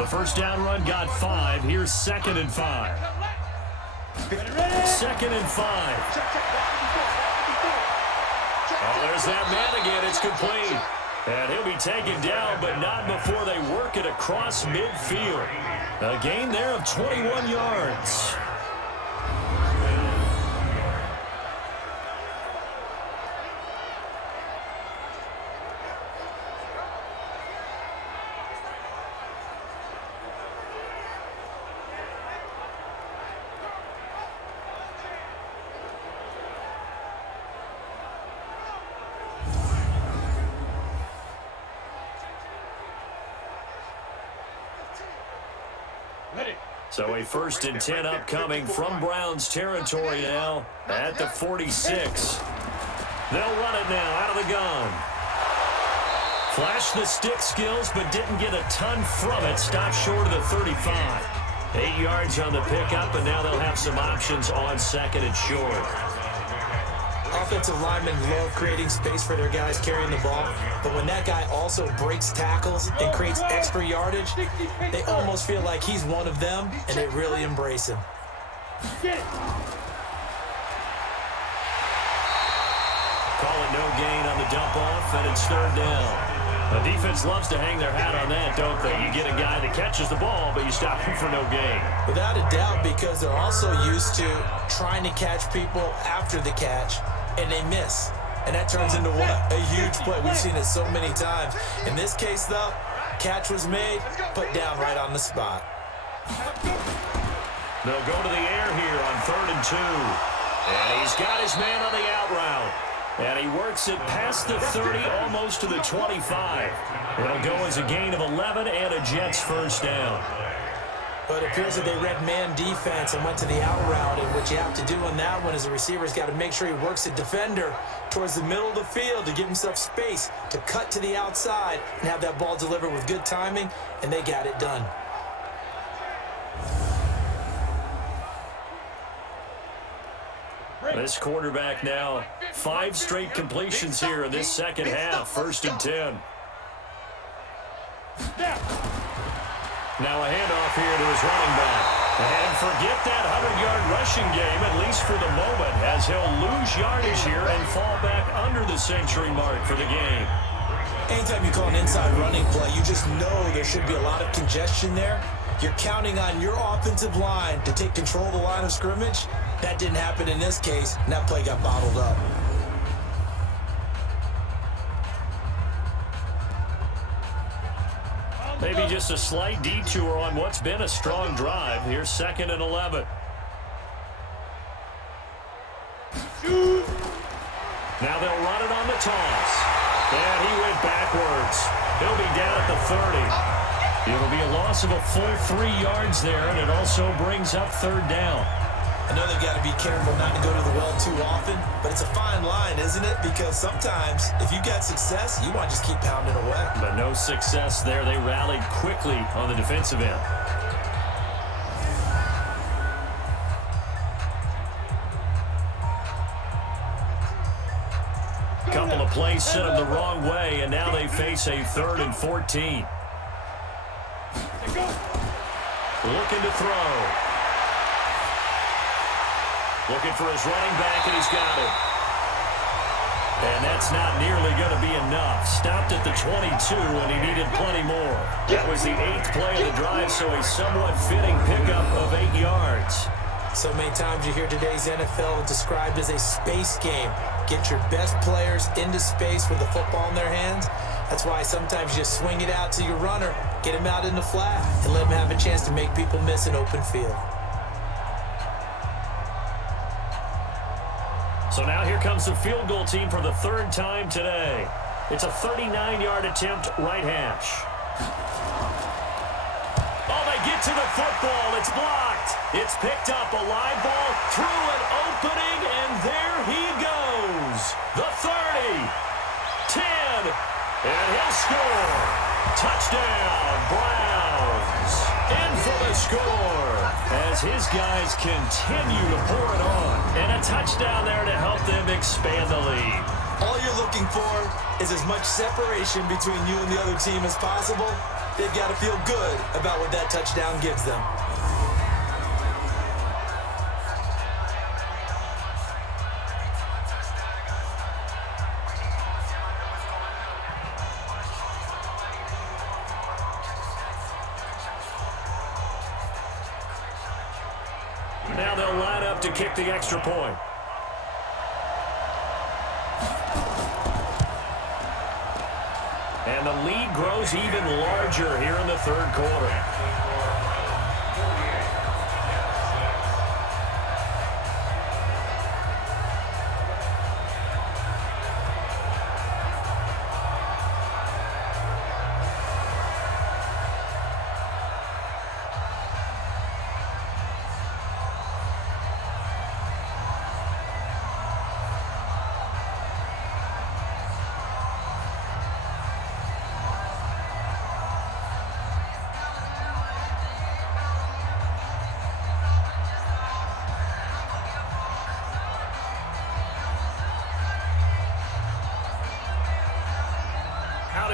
The first down run got 5. Here's 2nd and 5. 2nd and 5. Oh, there's that man again. It's complete. And he'll be taken down, but not before they work it across midfield. A gain there of 21 yards. So a 1st and 10 upcoming from Browns territory now at the 46. They'll run it now out of the gun. Flashed the stick skills, but didn't get a ton from it. Stopped short of the 35. 8 yards on the pickup, and now they'll have some options on 2nd and short. Offensive linemen love creating space for their guys carrying the ball, but when that guy also breaks tackles and creates extra yardage, they almost feel like he's one of them, and they really embrace him. Call it no gain on the dump off, and it's 3rd down. The defense loves to hang their hat on that, don't they? You get a guy that catches the ball, but you stop him for no gain. Without a doubt, because they're also used to trying to catch people after the catch, and they miss. And that turns into what? A huge play. We've seen it so many times. In this case, though, catch was made, put down right on the spot. They'll go to the air here on 3rd and 2. And he's got his man on the out route. And he works it past the 30, almost to the 25. It'll go as a gain of 11 and a Jets first down. But it appears that they read man defense and went to the out route. And what you have to do on that one is the receiver's got to make sure he works the defender towards the middle of the field to give himself space to cut to the outside and have that ball delivered with good timing, and they got it done. This quarterback now 5 straight completions here in this second half. 1st and 10. Now a handoff here to his running back. And forget that 100-yard rushing game, at least for the moment, as he'll lose yardage here and fall back under the century mark for the game. Anytime you call an inside running play, you just know there should be a lot of congestion there. You're counting on your offensive line to take control of the line of scrimmage. That didn't happen in this case, and that play got bottled up. Maybe just a slight detour on what's been a strong drive. Here's 2nd and 11. Now they'll run it on the toss. And he went backwards. He'll be down at the 30. It'll be a loss of a full 3 yards there, and it also brings up 3rd down. I know they've got to be careful not to go to the well too often, but it's a fine line, isn't it? Because sometimes, if you got success, you want to just keep pounding away. But no success there. They rallied quickly on the defensive end. Couple of plays sent them the wrong way, and now they face a 3rd and 14. Looking to throw. Looking for his running back, and he's got it. And that's not nearly going to be enough. Stopped at the 22, and he needed plenty more. That was the 8th play of the drive, so a somewhat fitting pickup of 8 yards. So many times you hear today's NFL described as a space game. Get your best players into space with the football in their hands. That's why sometimes you just swing it out to your runner, get him out in the flat, and let him have a chance to make people miss an open field. So now here comes the field goal team for the 3rd time today. It's a 39-yard attempt, right hash. Oh, they get to the football. It's blocked. It's picked up. A live ball through an opening, and there he goes. The 30, 10, and he'll score. Touchdown, Browns. In for the score as his guys continue to pour it on. And a touchdown there to help them expand the lead. All you're looking for is as much separation between you and the other team as possible. They've got to feel good about what that touchdown gives them. Now they'll line up to kick the extra point. And the lead grows even larger here in the 3rd quarter.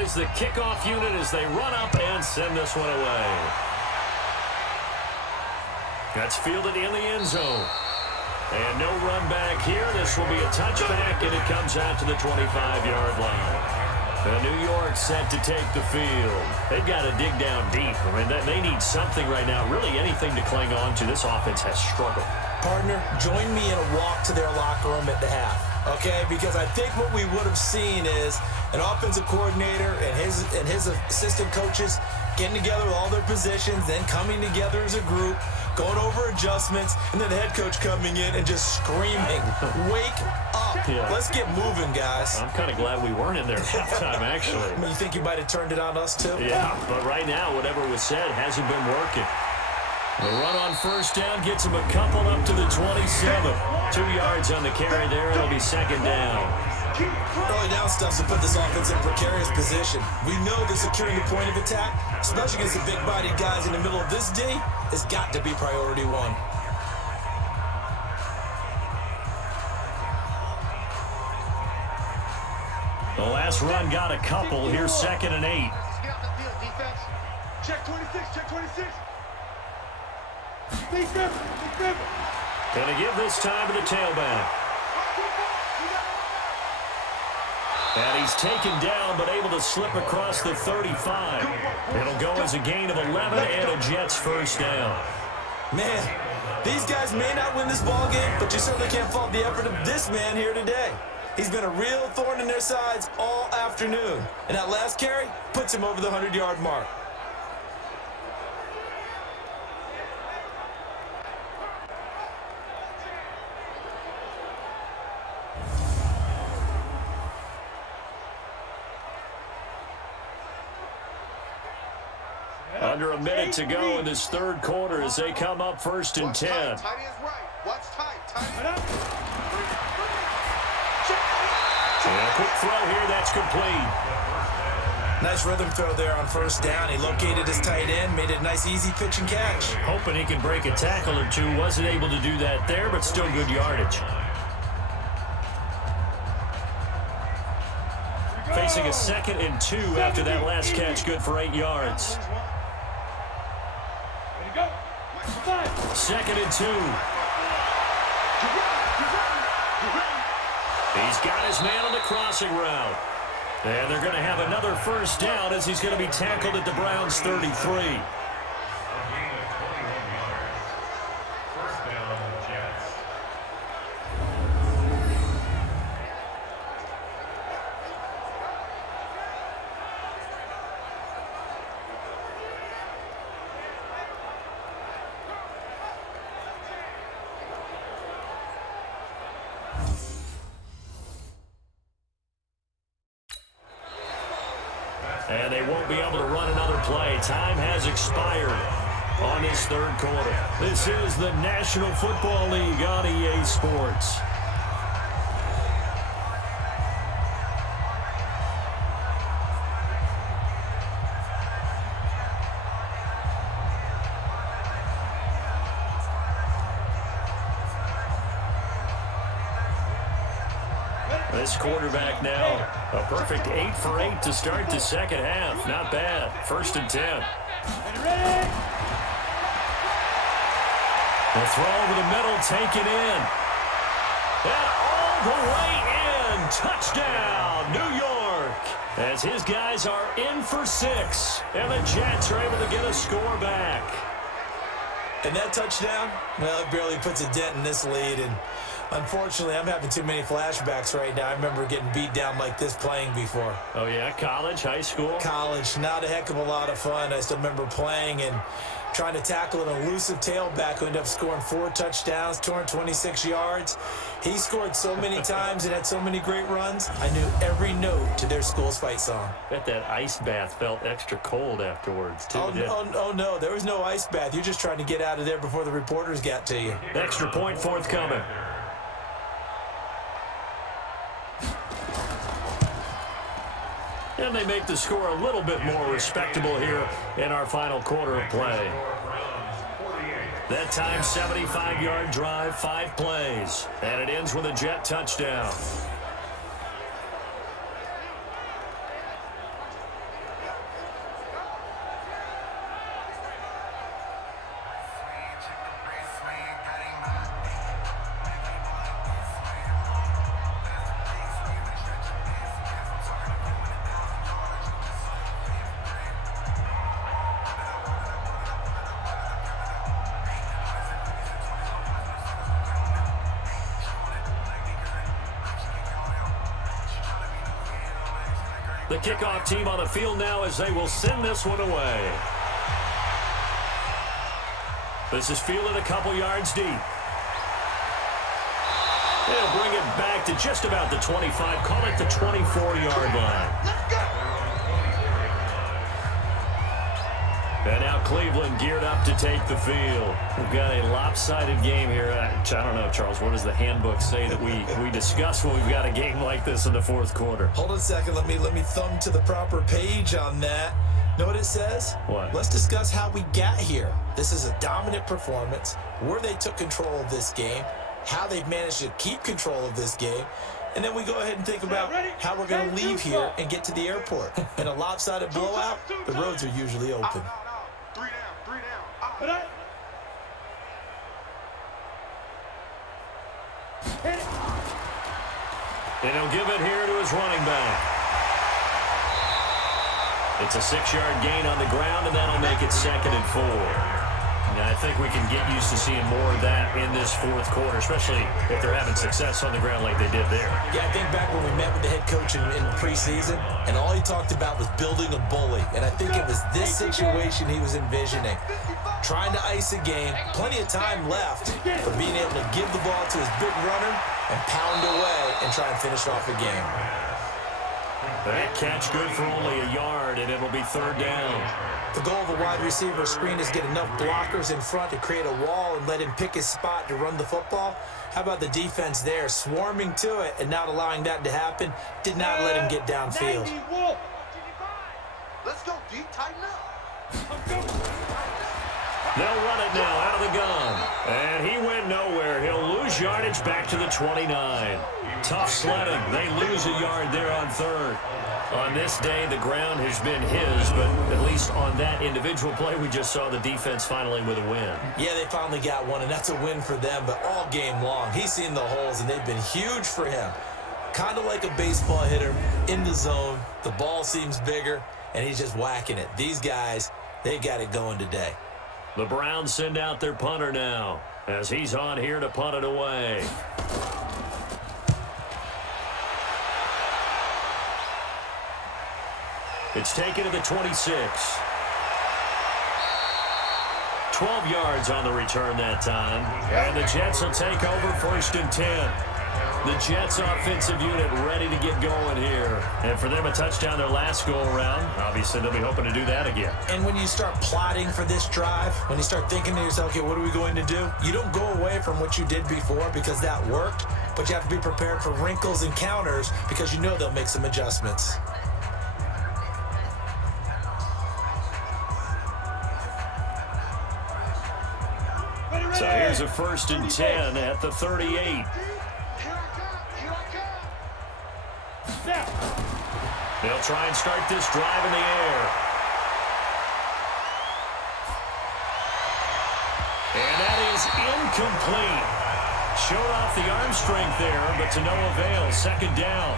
Is the kickoff unit as they run up and send this one away. That's fielded in the end zone. And no run back here. This will be a touchback, and it comes out to the 25-yard line. New York set to take the field. They've got to dig down deep. I mean, they need something right now, really anything to cling on to. This offense has struggled. Partner, join me in a walk to their locker room at the half, okay? Because I think what we would have seen is an offensive coordinator and his assistant coaches getting together with all their positions, then coming together as a group, going over adjustments, and then the head coach coming in and just screaming, "Wake up. Yeah. Let's get moving, guys." I'm kind of glad we weren't in there at halftime, actually. I mean, you think you might have turned it on us, too? Yeah, but right now, whatever was said hasn't been working. The run on first down gets him a couple up to the 27. 2 yards on the carry there. It'll be second down. Early down stuff to put this offense in a precarious position. We know that securing the point of attack, especially against the big-bodied guys in the middle of this D, has got to be priority one. The last run got a couple. Here's 2nd and 8. Get off the field, defense. Check 26, check 26. Defense. Gonna give this time to the tailback. And he's taken down, but able to slip across the 35. It'll go as a gain of 11 and a Jets first down. Man, these guys may not win this ball game, but you certainly can't fault the effort of this man here today. He's been a real thorn in their sides all afternoon. And that last carry puts him over the 100-yard mark. Under a minute to go in this third quarter as they come up 1st and 10. Tight ends right. Watch tight. And a quick throw here, that's complete. Nice rhythm throw there on first down. He located his tight end, made it a nice easy pitch and catch. Hoping he can break a tackle or two. Wasn't able to do that there, but still good yardage. Facing a 2nd and 2 after that last catch, good for 8 yards. 2nd and 2. He's got his man on the crossing route. And they're going to have another first down as he's going to be tackled at the Browns' 33. And they won't be able to run another play. Time has expired on this third quarter. This is the National Football League on EA Sports. This quarterback now, a perfect 8 for 8 to start the second half. Not bad. 1st and 10. The throw over the middle, taken in. And all the way in. Touchdown, New York. As his guys are in for 6. And the Jets are able to get a score back. And that touchdown, well, it barely puts a dent in this lead. And unfortunately, I'm having too many flashbacks right now. I remember getting beat down like this playing before. Oh, yeah? College, high school? College, not a heck of a lot of fun. I still remember playing and trying to tackle an elusive tailback who ended up scoring 4 touchdowns, 226 yards. He scored so many times and had so many great runs. I knew every note to their school's fight song. Bet that ice bath felt extra cold afterwards, too. Oh, no, there was no ice bath. You're just trying to get out of there before the reporters got to you. Extra point forthcoming. And they make the score a little bit more respectable here in our final quarter of play. That time, 75-yard drive, 5 plays. And it ends with a Jet touchdown. The kickoff team on the field now as they will send this one away. This is fielded a couple yards deep. They'll bring it back to just about the 25. Call it the 24-yard line. And now Cleveland geared up to take the field. We've got a lopsided game here. I don't know, Charles, what does the handbook say that we discuss when we've got a game like this in the fourth quarter? Hold on a second. Let me thumb to the proper page on that. Know what it says? What? Let's discuss how we got here. This is a dominant performance, where they took control of this game, how they've managed to keep control of this game, and then we go ahead and think about how we're going to leave here and get to the airport. In a lopsided blowout, the roads are usually open. Hit it. And he'll give it here to his running back. It's a 6-yard gain on the ground, and that'll make it 2nd and 4. Now, I think we can get used to seeing more of that in this fourth quarter, especially if they're having success on the ground like they did there. Yeah, I think back when we met with the head coach in preseason, and all he talked about was building a bully. And I think it was this situation he was envisioning. Trying to ice a game, plenty of time left for being able to give the ball to his big runner and pound away and try and finish off a game. That catch good for only a yard, and it'll be 3rd down. The goal of a wide receiver screen is get enough blockers in front to create a wall and let him pick his spot to run the football. How about the defense there, swarming to it and not allowing that to happen? Did not let him get downfield. Let's go deep, tighten up. They'll run it now out of the gun. And he went nowhere. He'll lose yardage back to the 29. Tough sledding. They lose a yard there on 3rd. On this day, the ground has been his, but at least on that individual play, we just saw the defense finally with a win. Yeah, they finally got one, and that's a win for them, but all game long, he's seen the holes, and they've been huge for him. Kind of like a baseball hitter in the zone. The ball seems bigger, and he's just whacking it. These guys, they got it going today. The Browns send out their punter now as he's on here to punt it away. It's taken to the 26. 12 yards on the return that time. And the Jets will take over 1st and 10. The Jets offensive unit ready to get going here. And for them, a touchdown their last go-around. Obviously, they'll be hoping to do that again. And when you start plotting for this drive, when you start thinking to yourself, okay, what are we going to do? You don't go away from what you did before because that worked, but you have to be prepared for wrinkles and counters because you know they'll make some adjustments. So here's a 1st and 10 at the 38. They'll try and start this drive in the air. And that is incomplete. Showed off the arm strength there, but to no avail. 2nd down.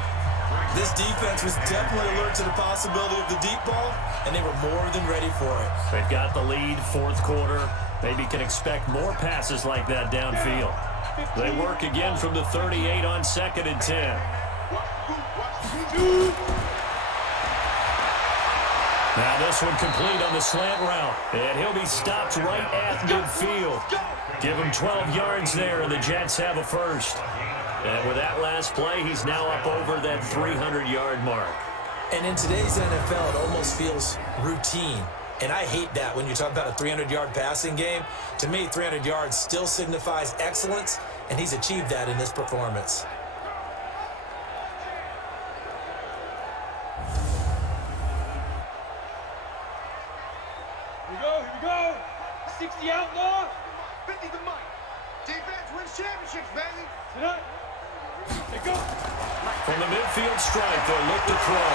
This defense was definitely alert to the possibility of the deep ball, and they were more than ready for it. They've got the lead, 4th quarter. Maybe can expect more passes like that downfield. They work again from the 38 on 2nd and 10. Now this one complete on the slant route. And he'll be stopped right at midfield. Give him 12 yards there, and the Jets have a 1st. And with that last play, he's now up over that 300-yard mark. And in today's NFL, it almost feels routine. And I hate that when you talk about a 300-yard passing game. To me, 300 yards still signifies excellence, and he's achieved that in this performance. Here we go. 60 outlaw. 50 to Mike. Defense wins championships, baby. Tonight. They go. From the midfield stripe, they'll look to throw.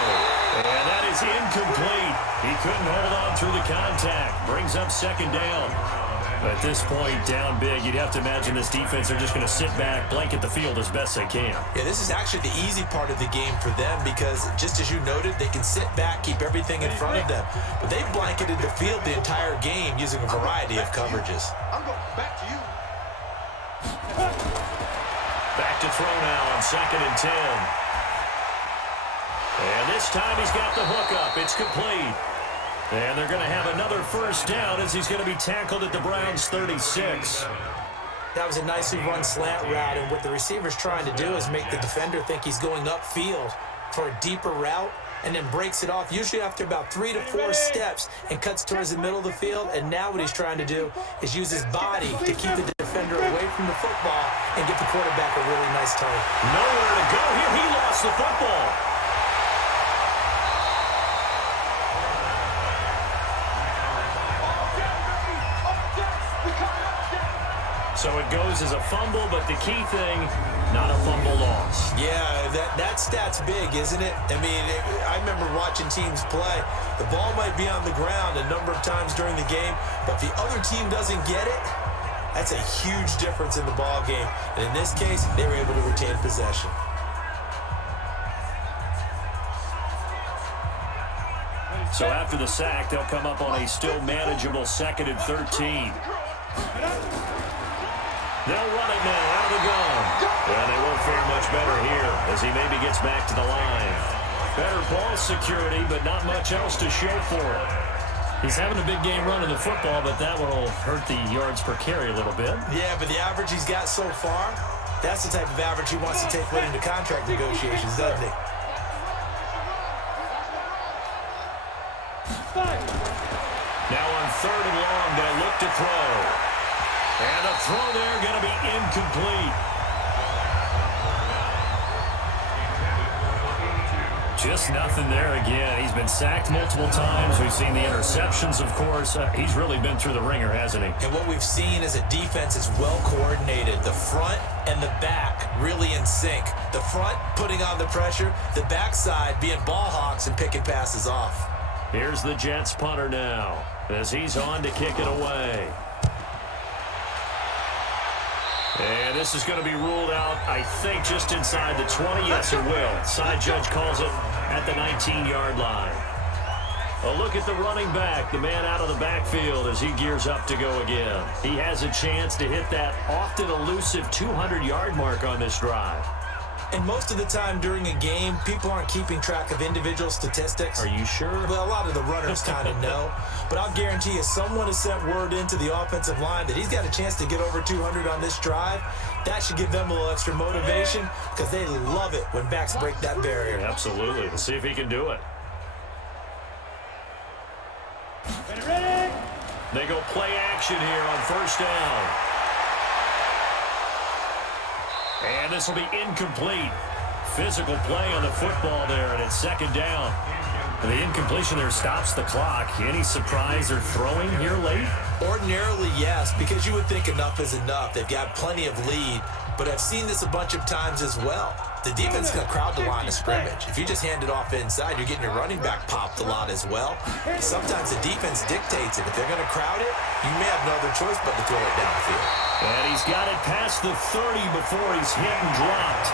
And that is incomplete. He couldn't hold on through the contact. Brings up 2nd down. At this point, down big, you'd have to imagine this defense are just going to sit back, blanket the field as best they can. Yeah, this is actually the easy part of the game for them because, just as you noted, they can sit back, keep everything in front of them. But they've blanketed the field the entire game using a variety of coverages. I'm going back to you. Back to throw now on 2nd and 10. And this time he's got the hook up. It's complete. And they're going to have another first down as he's going to be tackled at the Browns' 36. That was a nicely run slant route, and what the receiver's trying to do is make the defender think he's going upfield for a deeper route, and then breaks it off, usually after about 3 to 4 steps, and cuts towards the middle of the field. And now what he's trying to do is use his body to keep the defender away from the football and get the quarterback a really nice turn. Nowhere to go here. He lost the football. So it goes as a fumble, but the key thing, not a fumble loss. Yeah, that stat's big, isn't it? I mean, I remember watching teams play. The ball might be on the ground a number of times during the game, but if the other team doesn't get it, that's a huge difference in the ball game. And in this case, they were able to retain possession. So after the sack, they'll come up on a still manageable 2nd and 13. They'll run it now out of the gun. And they won't fare much better here as he maybe gets back to the line. Better ball security, but not much else to show for it. He's having a big game running the football, but that will hurt the yards per carry a little bit. Yeah, but the average he's got so far, that's the type of average he wants to take with into contract negotiations, doesn't he? Now on 3rd and long, they'll look to throw. And the throw there going to be incomplete. Just nothing there again. He's been sacked multiple times. We've seen the interceptions, of course. He's really been through the ringer, hasn't he? And what we've seen is a defense is well coordinated. The front and the back really in sync. The front putting on the pressure, the backside being ball hawks and picking passes off. Here's the Jets punter now as he's on to kick it away. And this is going to be ruled out, I think, just inside the 20. Yes, it will. Side judge calls it at the 19-yard line. A look at the running back, the man out of the backfield as he gears up to go again. He has a chance to hit that often elusive 200-yard mark on this drive. And most of the time during a game, people aren't keeping track of individual statistics. Are you sure? Well, a lot of the runners kind of know. But I'll guarantee you, someone has sent word into the offensive line that he's got a chance to get over 200 on this drive. That should give them a little extra motivation because they love it when backs break that barrier. Absolutely. Let's see if he can do it. Ready? They go play action here on 1st down. And this will be incomplete. Physical play on the football there, and it's 2nd down. The incompletion there stops the clock. Any surprise or throwing here late? Ordinarily, yes, because you would think enough is enough. They've got plenty of lead, but I've seen this a bunch of times as well. The defense is going to crowd the line of scrimmage. If you just hand it off inside, you're getting your running back popped a lot as well. Sometimes the defense dictates it. If they're going to crowd it, you may have no other choice but to throw it downfield. And he's got it past the 30 before he's hit and dropped.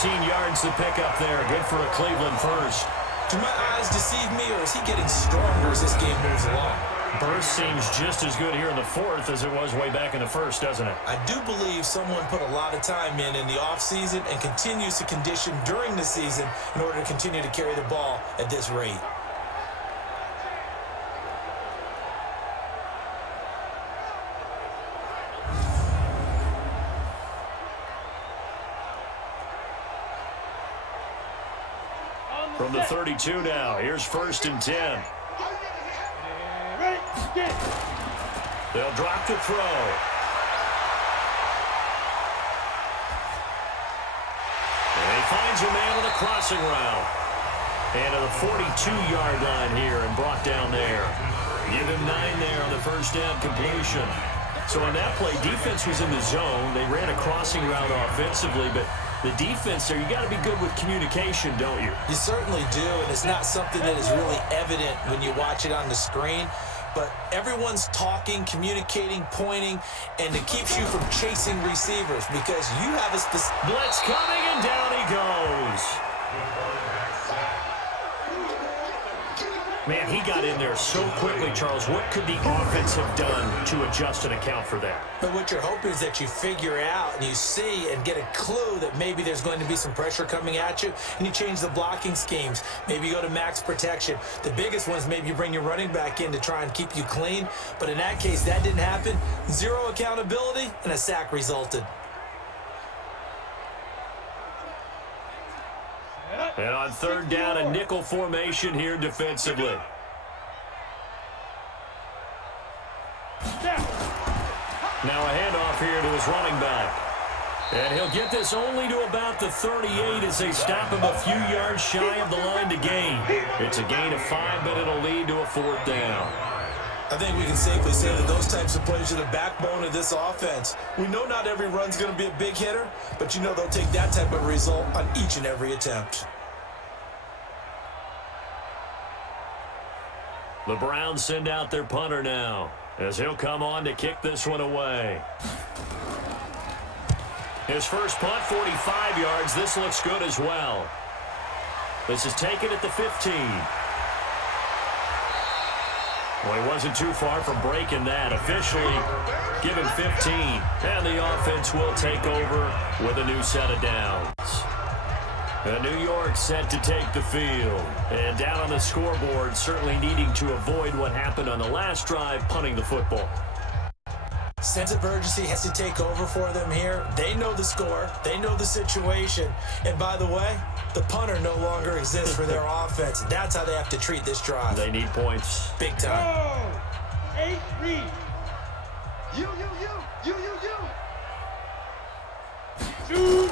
13 yards to pick up there. Good for a Cleveland first. Do my eyes deceive me, or is he getting stronger as this game moves along? Burst seems just as good here in the 4th as it was way back in the 1st, doesn't it? I do believe someone put a lot of time in the offseason and continues to condition during the season in order to continue to carry the ball at this rate. From the 32 now, here's 1st and 10. Ready? Get. They'll drop to throw. And he finds a man with a crossing route. And to the 42-yard line here and brought down there. Give him 9 there on the 1st down completion. So on that play, defense was in the zone. They ran a crossing route offensively, but the defense there, you got to be good with communication, don't you? You certainly do, and it's not something that is really evident when you watch it on the screen. But everyone's talking, communicating, pointing, and it keeps you from chasing receivers because you have a specific... Blitz coming, and down he goes. Man, he got in there so quickly, Charles. What could the offense have done to adjust and account for that? But what you're hoping is that you figure out and you see and get a clue that maybe there's going to be some pressure coming at you, and you change the blocking schemes. Maybe you go to max protection. The biggest one is maybe you bring your running back in to try and keep you clean. But in that case, that didn't happen. Zero accountability, and a sack resulted. And on third down, a nickel formation here defensively. Now a handoff here to his running back. And he'll get this only to about the 38 as they stop him a few yards shy of the line to gain. It's a gain of 5, but it'll lead to a 4th down. I think we can safely say that those types of plays are the backbone of this offense. We know not every run's going to be a big hitter, but you know they'll take that type of result on each and every attempt. The Browns send out their punter now as he'll come on to kick this one away. His first punt, 45 yards. This looks good as well. This is taken at the 15. Well, he wasn't too far from breaking that. Officially given 15. And the offense will take over with a new set of downs. New York set to take the field. And down on the scoreboard, certainly needing to avoid what happened on the last drive, punting the football. Sense of urgency has to take over for them here. They know the score. They know the situation. And by the way, the punter no longer exists for their offense. That's how they have to treat this drive. They need points. Big time. Go! 8 read. You. Shoot.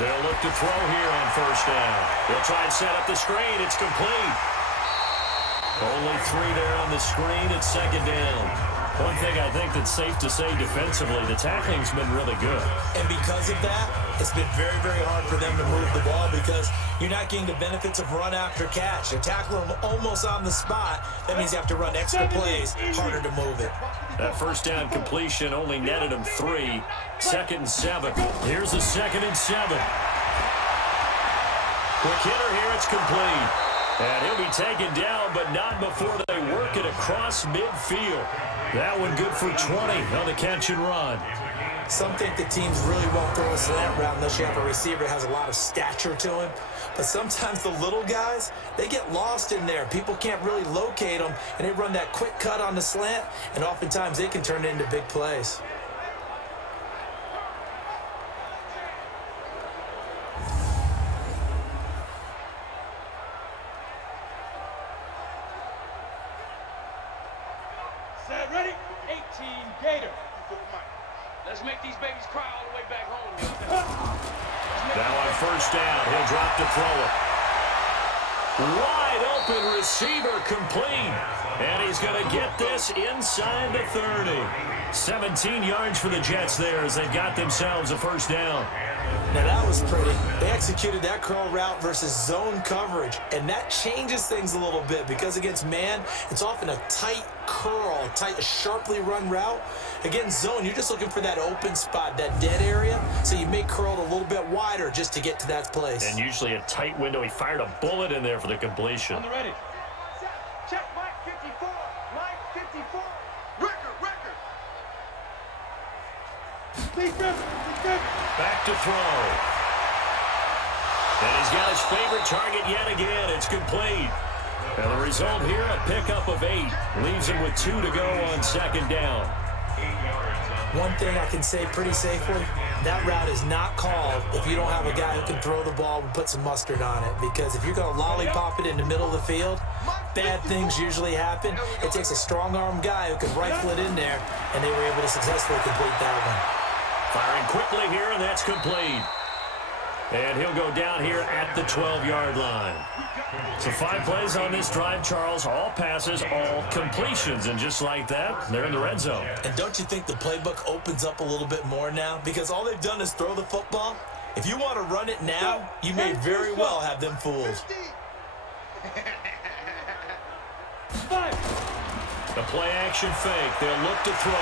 They'll look to throw here on first down. They'll try and set up the screen. It's complete. Only 3 there on the screen. It's 2nd down. One thing I think that's safe to say defensively, the tackling's been really good. And because of that, it's been very, very hard for them to move the ball because you're not getting the benefits of run after catch. They're tackling them almost on the spot. That means you have to run extra plays, harder to move it. That first down completion only netted him 3. 2nd and 7. Here's a 2nd and 7. Quick hitter here, it's complete. And he'll be taken down, but not before they work it across midfield. That one good for 20 on the catch and run. Some think the teams really won't throw a slant route unless you have a receiver that has a lot of stature to him. But sometimes the little guys, they get lost in there. People can't really locate them, and they run that quick cut on the slant, and oftentimes they can turn it into big plays. Set, ready? 18 Gator. Let's make these babies cry all the way back home. Now on first down, he'll drop to throw it. Wide open receiver complete. And he's going to get this inside the 30. 17 yards for the Jets there as they've got themselves a first down. Now that was pretty. They executed that curl route versus zone coverage, and that changes things a little bit because against man, it's often a tight curl, a sharply run route. Against zone, you're just looking for that open spot, that dead area, so you may curl it a little bit wider just to get to that place. And usually a tight window. He fired a bullet in there for the completion. On the ready. Check Mike 54. Mike 54. Record. Back to throw. And he's got his favorite target yet again. It's complete. And the result here, a pickup of 8. Leaves him with 2 to go on 2nd down. One thing I can say pretty safely, that route is not called if you don't have a guy who can throw the ball and put some mustard on it. Because if you're going to lollipop it in the middle of the field, bad things usually happen. It takes a strong-arm guy who can rifle it in there, and they were able to successfully complete that one. Firing quickly here, and that's complete. And he'll go down here at the 12-yard line. So 5 plays on this drive, Charles. All passes, all completions. And just like that, they're in the red zone. And don't you think the playbook opens up a little bit more now? Because all they've done is throw the football. If you want to run it now, you may very well have them fooled. The play action fake. They'll look to throw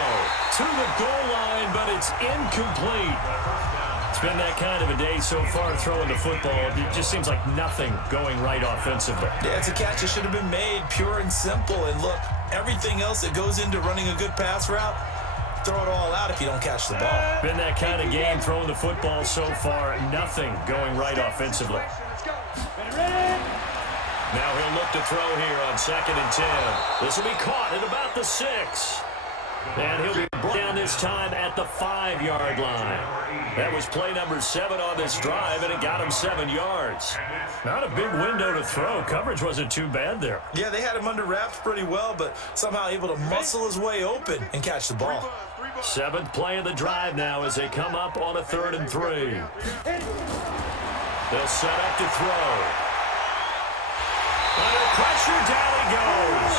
to the goal line, but it's incomplete. It's been that kind of a day so far throwing the football. It just seems like nothing going right offensively. Yeah, it's a catch that should have been made, pure and simple. And look, everything else that goes into running a good pass route, throw it all out if you don't catch the ball. Been that kind of game throwing the football so far. Nothing going right offensively. Now he'll look to throw here on 2nd and 10. This will be caught at about the 6. And he'll be brought down this time at the 5-yard line. That was play number 7 on this drive, and it got him 7 yards. Not a big window to throw. Coverage wasn't too bad there. Yeah, they had him under wraps pretty well, but somehow able to muscle his way open and catch the ball. 7th play of the drive now as they come up on a 3rd and 3. They'll set up to throw. Under pressure, down he goes.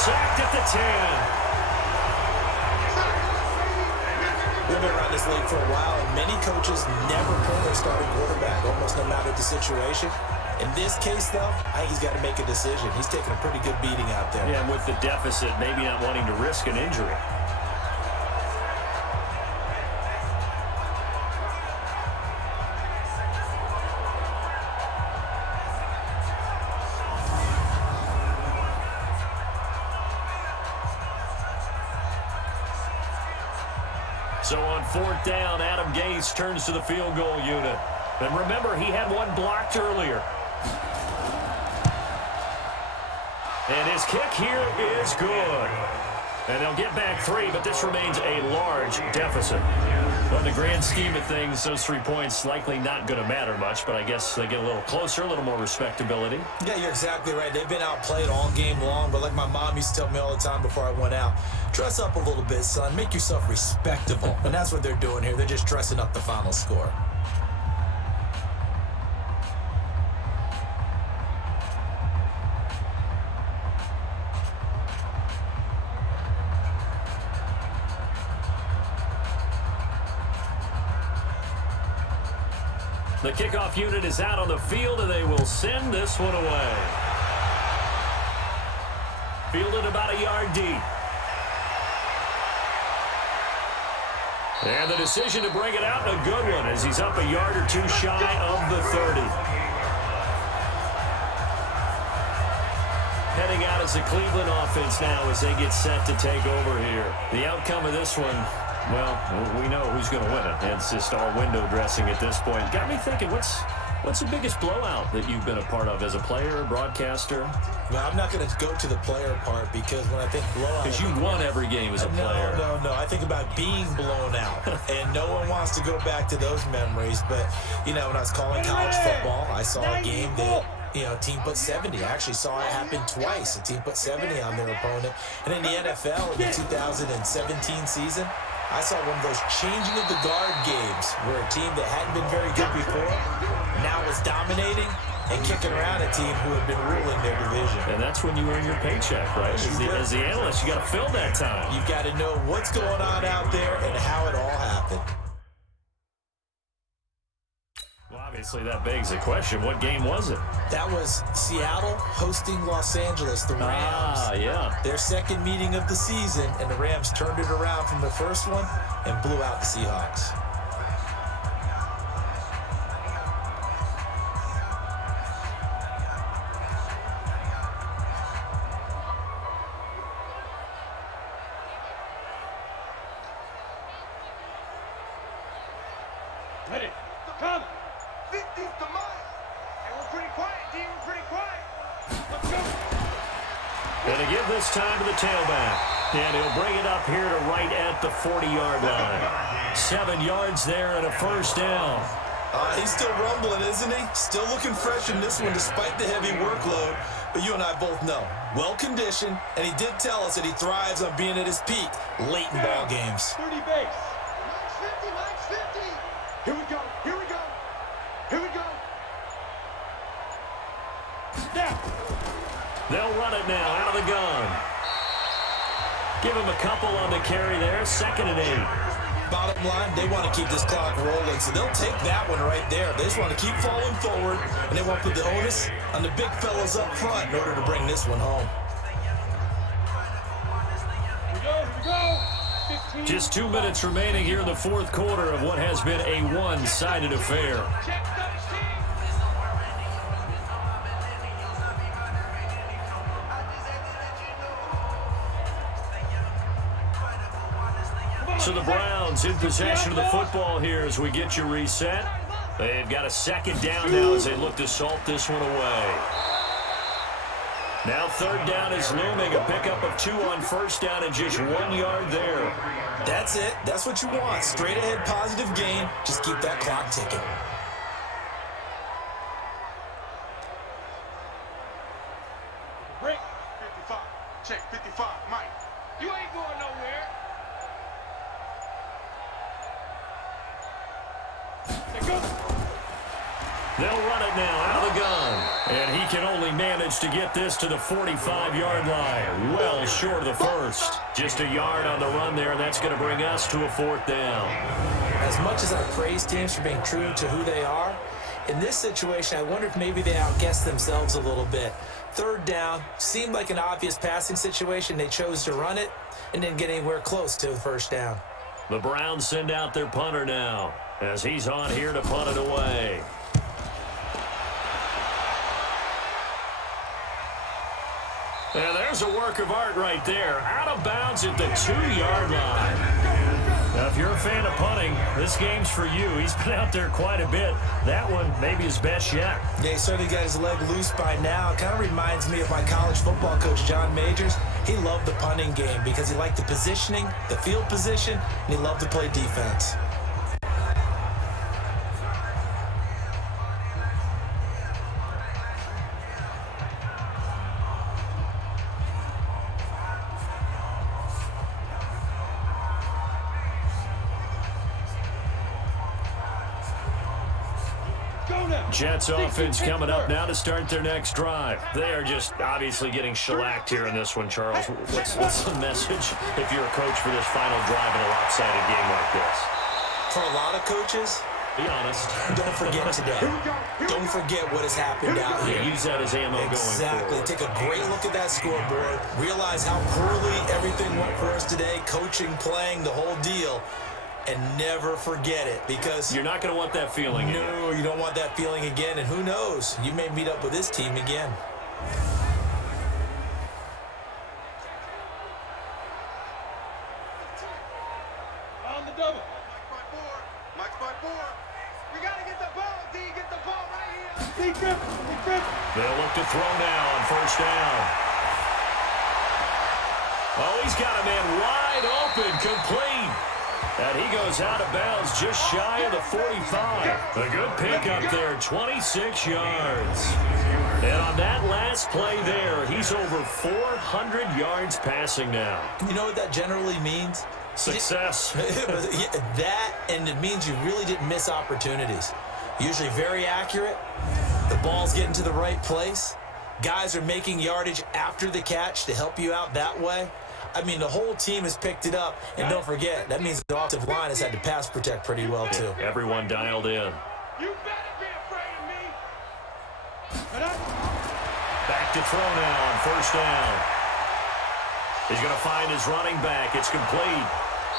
Sacked at the 10. We've been around this league for a while, and many coaches never pull their starting quarterback, almost no matter the situation. In this case, though, I think he's got to make a decision. He's taking a pretty good beating out there. Yeah, and with the deficit, maybe not wanting to risk an injury. So on 4th down, Adam Gase turns to the field goal unit. And remember, he had one blocked earlier. And his kick here is good. And they'll get back 3, but this remains a large deficit. Well, in the grand scheme of things, those 3 points likely not going to matter much, but I guess they get a little closer, a little more respectability. Yeah, you're exactly right. They've been outplayed all game long, but like my mom used to tell me all the time before I went out, dress up a little bit, son. Make yourself respectable. And that's what they're doing here. They're just dressing up the final score. The kickoff unit is out on the field, and they will send this one away. Fielded about a yard deep. And the decision to bring it out, a good one, as he's up a yard or 2 shy of the 30. Heading out as the Cleveland offense now as they get set to take over here. The outcome of this one, well, we know who's going to win it. It's just all window dressing at this point. Got me thinking, what's the biggest blowout that you've been a part of as a player, broadcaster? Well, I'm not going to go to the player part because when I think blowout... Because you won every game as a player. No. I think about being blown out. And no one wants to go back to those memories. But, you know, when I was calling college football, I saw a game that... You know, a team put 70. I actually saw it happen twice. A team put 70 on their opponent. And in the NFL, in the 2017 season, I saw one of those changing of the guard games where a team that hadn't been very good before now was dominating and kicking around a team who had been ruling their division. And that's when you earn your paycheck, right? As the analyst, you got to fill that time. You've got to know what's going on out there and how it all happened. Obviously, that begs the question, what game was it? That was Seattle hosting Los Angeles, the Rams. Yeah. Their second meeting of the season, and the Rams turned it around from the first one and blew out the Seahawks. Ready, come. 50's the mark. And we're pretty quiet, D. We're pretty quiet. Let's go. Going to give this time to the tailback. And he'll bring it up here to right at the 40-yard line. 7 yards there and a first down. He's still rumbling, isn't he? Still looking fresh in this one despite the heavy workload. But you and I both know, well-conditioned, and he did tell us that he thrives on being at his peak late in ball games. 30 base. Max 50. Here we go. Here we go. Here we go. Now. They'll run it now out of the gun. Give him a couple on the carry there. 2nd and 8. Bottom line, they want to keep this clock rolling, so they'll take that one right there. They just want to keep falling forward, and they want to put the onus on the big fellas up front in order to bring this one home. Here we go. Here we go. Just 2 minutes remaining here in the fourth quarter of what has been a one-sided affair. So the Browns in possession of the football here as we get you reset. They've got a second down now as they look to salt this one away. Now third down is looming. A pickup of 2 on first down and just 1 yard there. That's it. That's what you want. Straight ahead positive gain. Just keep that clock ticking. Break. 55. Check 55. Mike. You ain't going nowhere. They go. They'll run it now out of the gun. And he can only manage to get this to the 45-yard line. Well short of the first. Just a yard on the run there, and that's going to bring us to a fourth down. As much as I praise teams for being true to who they are, in this situation, I wonder if maybe they outguessed themselves a little bit. Third down seemed like an obvious passing situation. They chose to run it and didn't get anywhere close to the first down. The Browns send out their punter now as he's on here to punt it away. And there's a work of art right there. Out of bounds at the 2-yard line. Now, if you're a fan of punting, this game's for you. He's been out there quite a bit. That one maybe his best yet. Yeah, he certainly got his leg loose by now. It kind of reminds me of my college football coach, John Majors. He loved the punting game because he liked the positioning, the field position, and he loved to play defense. Jets offense coming up now to start their next drive. They are just obviously getting shellacked here in this one, Charles. What's the message if you're a coach for this final drive in a lopsided game like this? For a lot of coaches, be honest. Don't forget today. Don't forget what has happened out here. Use that as ammo exactly. Going forward. Take a great look at that scoreboard. Realize how poorly everything went for us today. Coaching, playing, the whole deal. And never forget it, because you're not going to want that feeling again. No, you don't want that feeling again, and who knows, you may meet up with this team again. On the double. Mike's by four. We got to get the ball, D. Get the ball right here. They'll look to throw now on first down. Oh, he's got a man wide open, complete. And he goes out of bounds just shy of the 45. A good pickup there, 26 yards. And on that last play there, he's over 400 yards passing now. You know what that generally means? Success. That, and it means you really didn't miss opportunities. Usually very accurate. The ball's getting to the right place. Guys are making yardage after the catch to help you out that way. I mean, the whole team has picked it up. And don't forget, that means the offensive line has had to pass protect pretty well, too. Everyone dialed in. You better be afraid of me. Back to throw now on first down. He's going to find his running back. It's complete.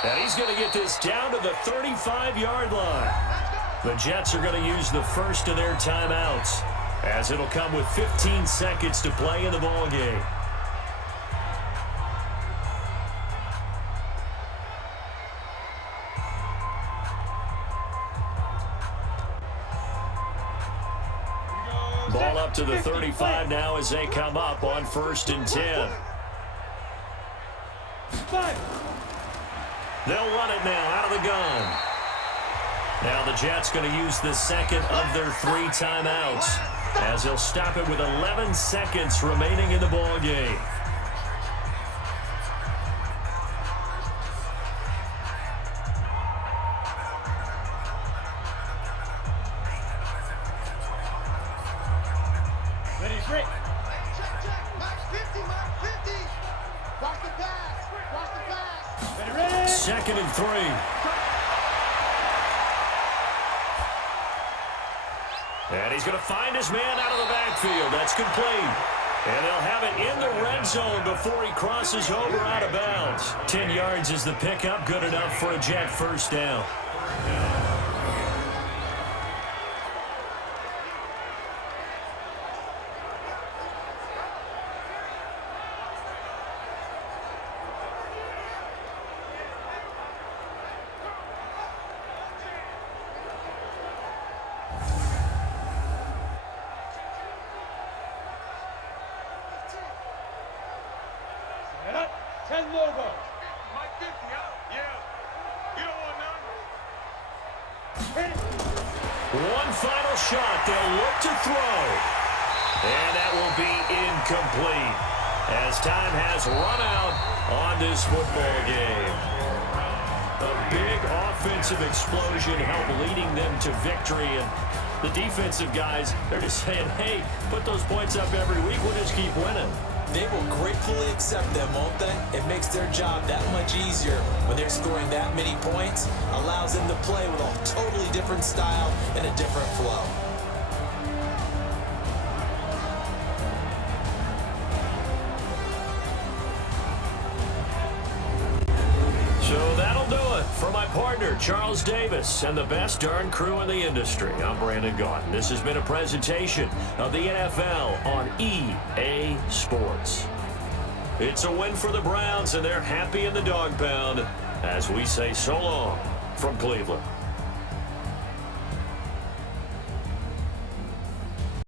And he's going to get this down to the 35-yard line. The Jets are going to use the first of their timeouts, as it'll come with 15 seconds to play in the ballgame. Ball up to the 35 now as they come up on 1st and 10. They'll run it now out of the gun. Now the Jets going to use the second of their 3 timeouts, as they'll stop it with 11 seconds remaining in the ball game. Second and 3. And he's going to find his man out of the backfield. That's complete. And they'll have it in the red zone before he crosses over out of bounds. 10 yards is the pickup, good enough for a Jet first down. Set up. 10 logo. Mike 50 out. Yeah. You don't want none. Hit it. One final shot. They'll look to throw. And that will be incomplete as time has run out on this football game. A big offensive explosion helped leading them to victory. And the defensive guys, they're just saying, hey, put those points up every week. We'll just keep winning. They will gratefully accept them, won't they? It makes their job that much easier when they're scoring that many points. Allows them to play with a totally different style and a different flow. So that'll do it for my partner, Charles Davis, and the best darn crew in the industry. I'm Brandon Gaudin. This has been a presentation of the NFL on EA Sports. It's a win for the Browns, and they're happy in the dog pound as we say so long from Cleveland.